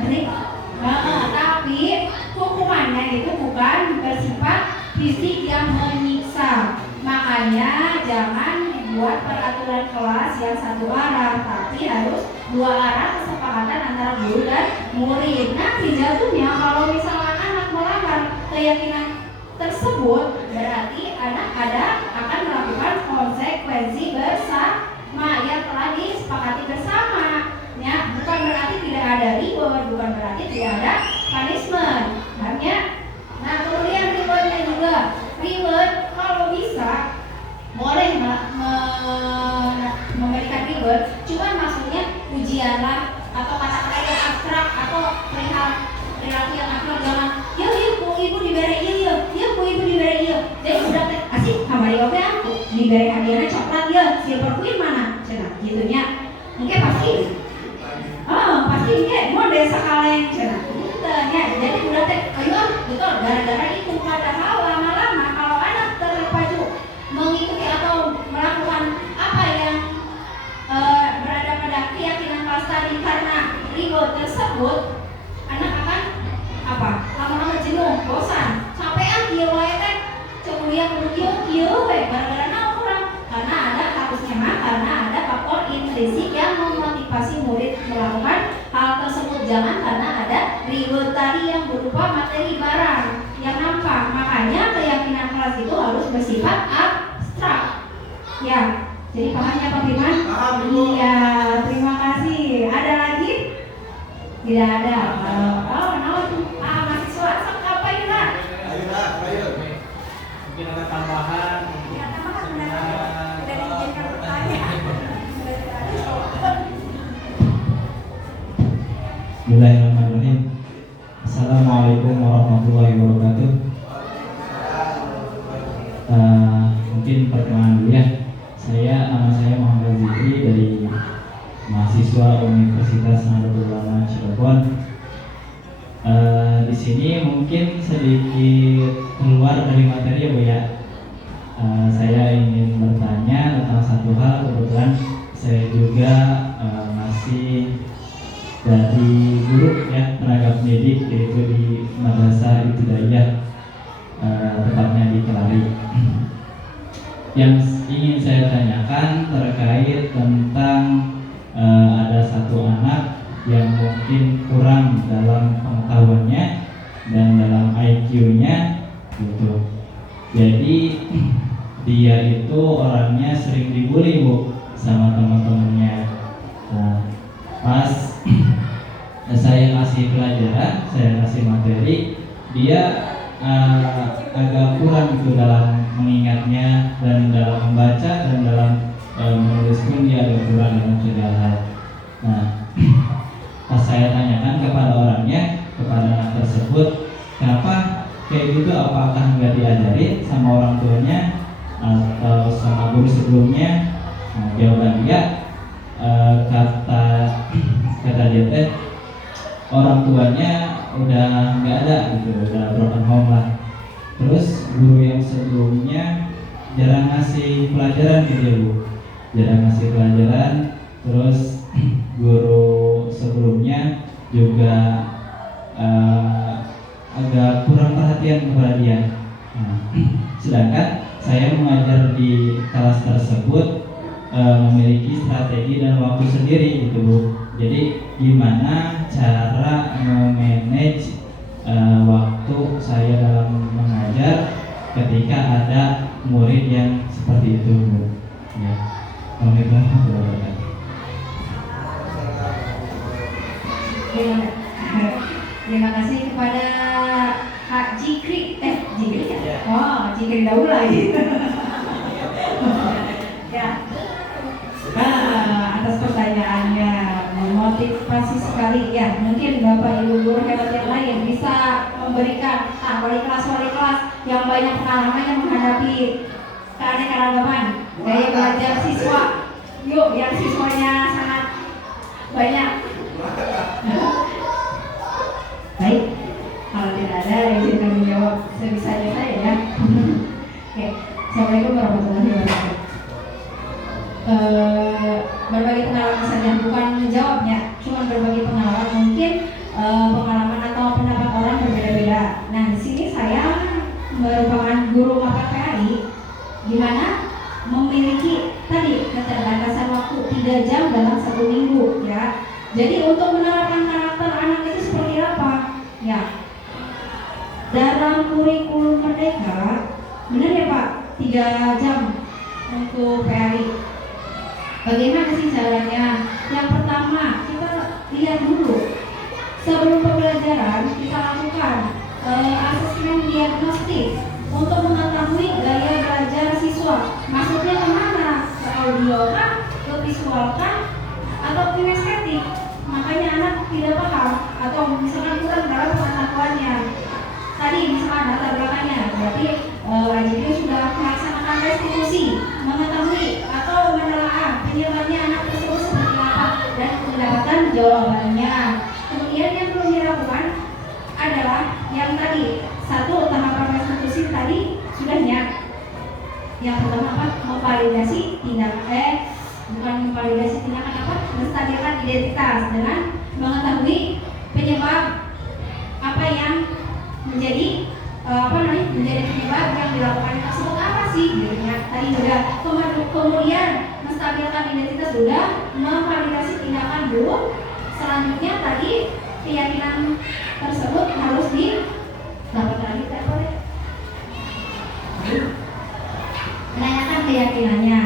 Tapi hukumannya itu bukan bersifat fisik yang menyiksa. Makanya jangan dibuat peraturan kelas yang satu arah, tapi harus 2 arah kesepakatan antara guru dan murid. Nanti jatuhnya kalau misalnya anak melanggar keyakinan tersebut, berarti anak akan melakukan konsekuensi bersama yang telah disepakati bersama. Ya, bukan berarti tidak ada reward, bukan berarti tidak ada punishment. Artinya, nah kemudian rewardnya juga, reward kalau bisa boleh memberikan reward, cuman maksudnya ujianlah atau kata-kata yang abstrak atau perihal perilaku yang abstrak. Jangan, ku ibu diberi ku ibu diberi jadi udah asik kamari oke aku diberi hadiahnya coklat silver queen mana cenah gitunya mungkin pasti mau desa kaleng cenah ya, jadi udah ayo betul gara-gara itu. Padahal lama-lama kalau anak terpacu mengikuti atau melakukan apa yang berada pada keyakinan kelas tadi karena reward tersebut, anak akan lama-lama jenuh, bosan, sampai akhir wae teh kemudian kieu gara-gara naon urang karena ada faktor intrinsik yang memotivasi murid melakukan hal tersebut. Jangan karena ada reward tadi yang berupa materi barang yang nampak. Makanya keyakinan kelas itu harus bersifat abstrak. Ya, Jadi paham ya Pak Firman? Paham, Ibu. Iya, terima kasih. Ada lagi? Tidak ada. Oh, kenapa tuh? Mahasiswa, apa ini Pak? Ayo lah, ayo. Mungkin ada tambahan. Ya, tambahan benar. Tidak diizinkan bertanya. Bismillahirrahmanirrahim. Assalamualaikum warahmatullahi wabarakatuh. Mungkin perkenalan dulu ya. Nama saya Muhammad Zikri dari mahasiswa Universitas Nahdlatul Ulama Cirebon. Di sini mungkin sedikit keluar dari materi ya Bu ya. Saya ingin bertanya tentang satu hal. Kebetulan saya juga masih dari guru ya, tenaga pendidik, yaitu di Madrasah Ibtidaiyah, tepatnya di Kelari. Yang ingin saya tanyakan terkait tentang ada satu anak yang mungkin kurang dalam pengetahuannya dan dalam IQ-nya gitu. Jadi dia itu orangnya sering dibully Bu sama teman-temannya. Nah, pas saya kasih pelajaran, saya kasih materi, dia agak kurang gitu dalam mengingatnya dan dalam membaca dan dalam menulis pun dia agak kurang dalam segala hal. Nah, pas saya tanyakan kepada orangnya, kepada anak tersebut, kenapa kayak gitu? Apakah nggak diajarin sama orang tuanya atau sama guru sebelumnya? Nah, jawaban dia kata dia teh orang tuanya udah nggak ada gitu, udah broken home lah. Terus guru yang sebelumnya jarang ngasih pelajaran gitu ya Bu, jarang ngasih pelajaran. Terus guru sebelumnya juga agak kurang perhatian kepada dia. Nah, sedangkan saya mengajar di kelas tersebut memiliki strategi dan waktu sendiri gitu Bu. Jadi gimana cara memanage waktu saya dalam mengajar ketika ada murid yang seperti itu Bu. Ya. Terima kasih kepada Kak Jikri. Jikri ya? Oh, Jikri Daula gitu. Ya. Atas pertanyaannya, memotivasi sekali ya. Mungkin Bapak Ibu guru hebat yang lain bisa memberikan wali kelas yang banyak pengalaman yang menghadapi keanekaragaman gaya belajar siswa. Yuk, yang siswanya sangat banyak. Baik, kalau tidak ada izinkan menjawab sebisanya saya ya. Oke, Assalamualaikum warahmatullahi wabarakatuh. Berbagi pengalaman saja, bukan menjawabnya, cuma berbagi pengalaman. Mungkin pengalaman atau pendapat orang berbeda-beda. Nah, di sini saya merupakan guru mata PAI, di mana memiliki tadi keterbatasan waktu 3 jam dalam 1 minggu ya. Jadi untuk menerapkan karakter anak itu seperti apa? Ya, dalam kurikulum Merdeka, benar ya Pak, 3 jam untuk PAI. Bagaimana sih caranya? Yang pertama, kita lihat dulu sebelum pembelajaran kita lakukan asesmen diagnostik untuk mengetahui gaya belajar siswa. Maksudnya kemana? Ke audio kah? Ke visual kah? Atau kinestetik? Makanya anak tidak paham atau misalkan kurang dalam pengetahuannya. Tadi misalkan latar belakangnya, berarti AJK sudah melaksanakan restitusi, mengetahui atau menelaah penyebabnya anak tersebut seperti apa dan mendapatkan jawabannya. Kemudian yang perlu dilakukan adalah yang tadi, satu tahapan restitusi tadi sudahnya. Yang pertama apa? Memvalidasi tindakan bukan memvalidasi tindakan apa? Menstabilkan identitas dengan mengetahui penyebab apa yang menjadi menjadi penyebab yang dilakukan tersebut apa sih? Ya, tadi sudah. Kemudian menstabilkan identitas sudah, memvalidasi tindakan belum. Selanjutnya tadi keyakinan tersebut harus didapatkan menanyakan keyakinannya.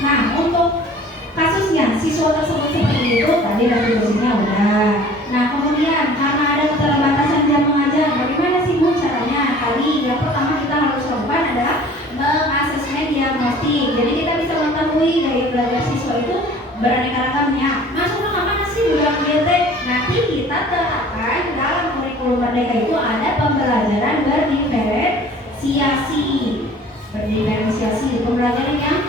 Nah, untuk kasusnya siswa tersebut seperti itu tadi retribusinya udah. Nah, kemudian karena ada keterbatasan jam mengajar, bagaimana sih Bu caranya? Tadi yang pertama kita harus lakukan adalah mengasesmen diagnostik. Jadi kita bisa mengetahui gaya belajar siswa itu beraneka ragamnya. Masuk ke mana sih bulan GT? Nanti kita terapkan dalam kurikulum merdeka itu ada pembelajaran berdiferensiasi. Pembelajaran yang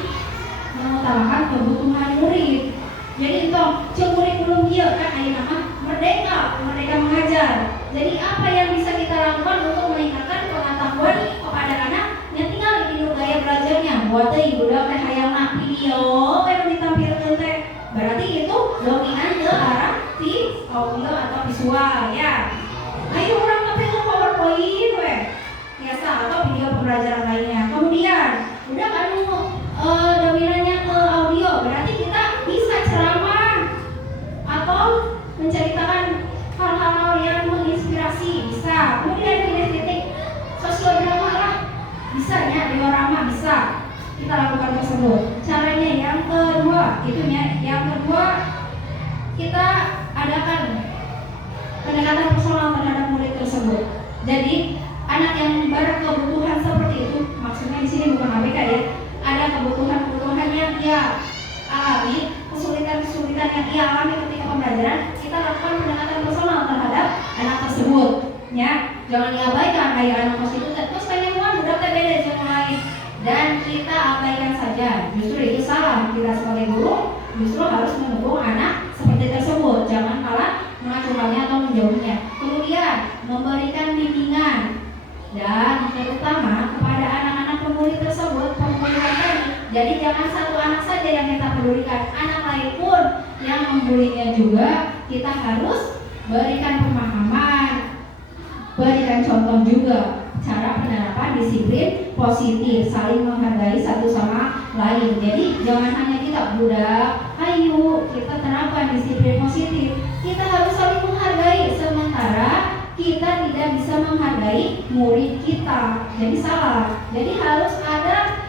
mengutamakan kebutuhan murid. Jadi itu kurikulum dia kan ada nama merdeka mengajar. Jadi apa yang bisa kita lakukan untuk meningkatkan pengetahuan kepada anak yang tinggal di gaya belajarnya? Buat ibu udah kayak hayang video yang ditampilkan teh. Berarti itu dominan ke arah audio atau visual ya. Ayo orang ngambil PowerPoint weh. Biasa atau video pembelajaran lainnya. Kemudian udah kan dominannya ke audio, berarti kita bisa ceramah atau menceritakan hal-hal yang menginspirasi, bisa. Kemudian titik-titik sosial drama lah, bisa ya, diorama bisa kita lakukan tersebut. Caranya yang kedua, kita adakan pendekatan personal terhadap murid tersebut. Jadi anak yang berkebutuhan seperti itu, maksudnya di sini bukan ABK ya, ada kebutuhan yang dia alami, kesulitan yang dia alami ketika pembelajaran, kita lakukan pendekatan personal terhadap anak tersebut. Ya, jangan diabaikan kayak anak konstitusi, terus pengen budak teh beda yang lain, dan kita abaikan saja. Justru itu salah. Kita sebagai guru justru harus mendukung anak seperti tersebut, jangan malah mengacungkannya atau menjauhnya. Kemudian memberikan bimbingan dan terutama kepada anak-anak pemuli tersebut, pembulian tadi. Jadi jangan satu anak saja yang kita pedulikan, anak lain pun yang membulinya juga kita harus berikan pemahaman, berikan contoh juga cara penerapan disiplin positif, saling menghargai satu sama lain. Jadi jangan hanya kita budak, ayo kita terapkan disiplin positif, kita harus saling menghargai, sementara kita tidak bisa menghargai murid kita. Jadi salah. Jadi harus ada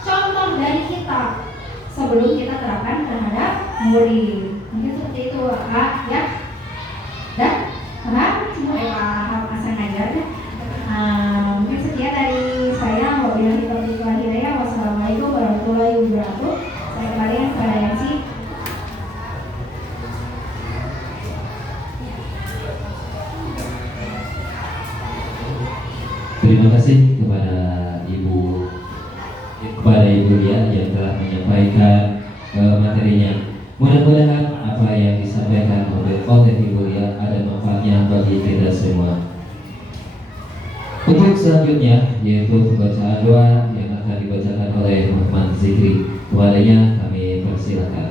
contoh dari kita sebelum kita terapkan terhadap murid. Mungkin seperti itu, ya. Dan semua paham asal ngajarnya. Mungkin sekian dari saya. Wabillahi taufiq wal hidayah. Wassalamualaikum warahmatullahi wabarakatuh. Saya kembalikan kepada MC. Terima kasih kepada Ibu Lia yang telah menyampaikan materinya. Mudah-mudahan apa yang disampaikan oleh Ibu Lia ada manfaatnya bagi kita semua. Untuk selanjutnya yaitu pembacaan doa yang akan dibacakan oleh Muhammad Zikri. Kepadanya kami persilakan.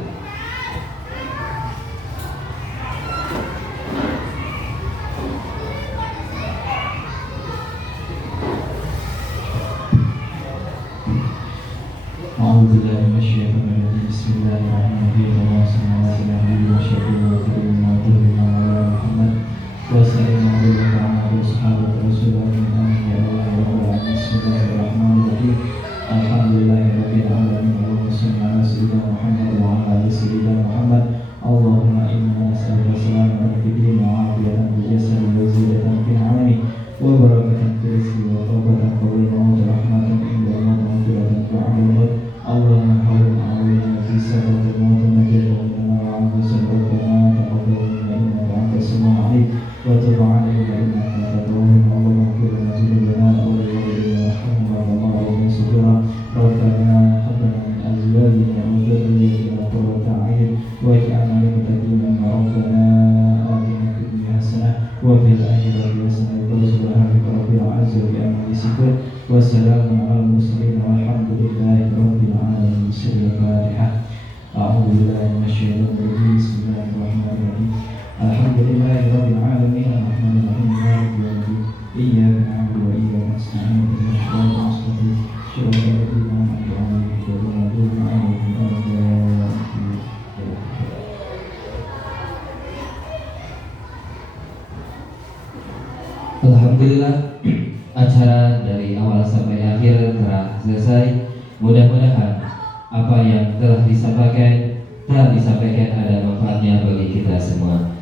Alhamdulillah, acara dari awal sampai akhir telah selesai. Mudah-mudahan apa yang telah disampaikan ada manfaatnya bagi kita semua.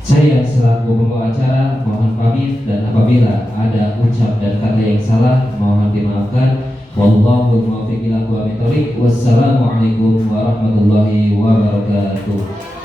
Saya selaku pembawa acara mohon pamit, dan apabila ada ucap dan kata yang salah mohon dimaafkan. Wallahu muwaffiq ila aqwamit thoriq. Wassalamualaikum warahmatullahi wabarakatuh.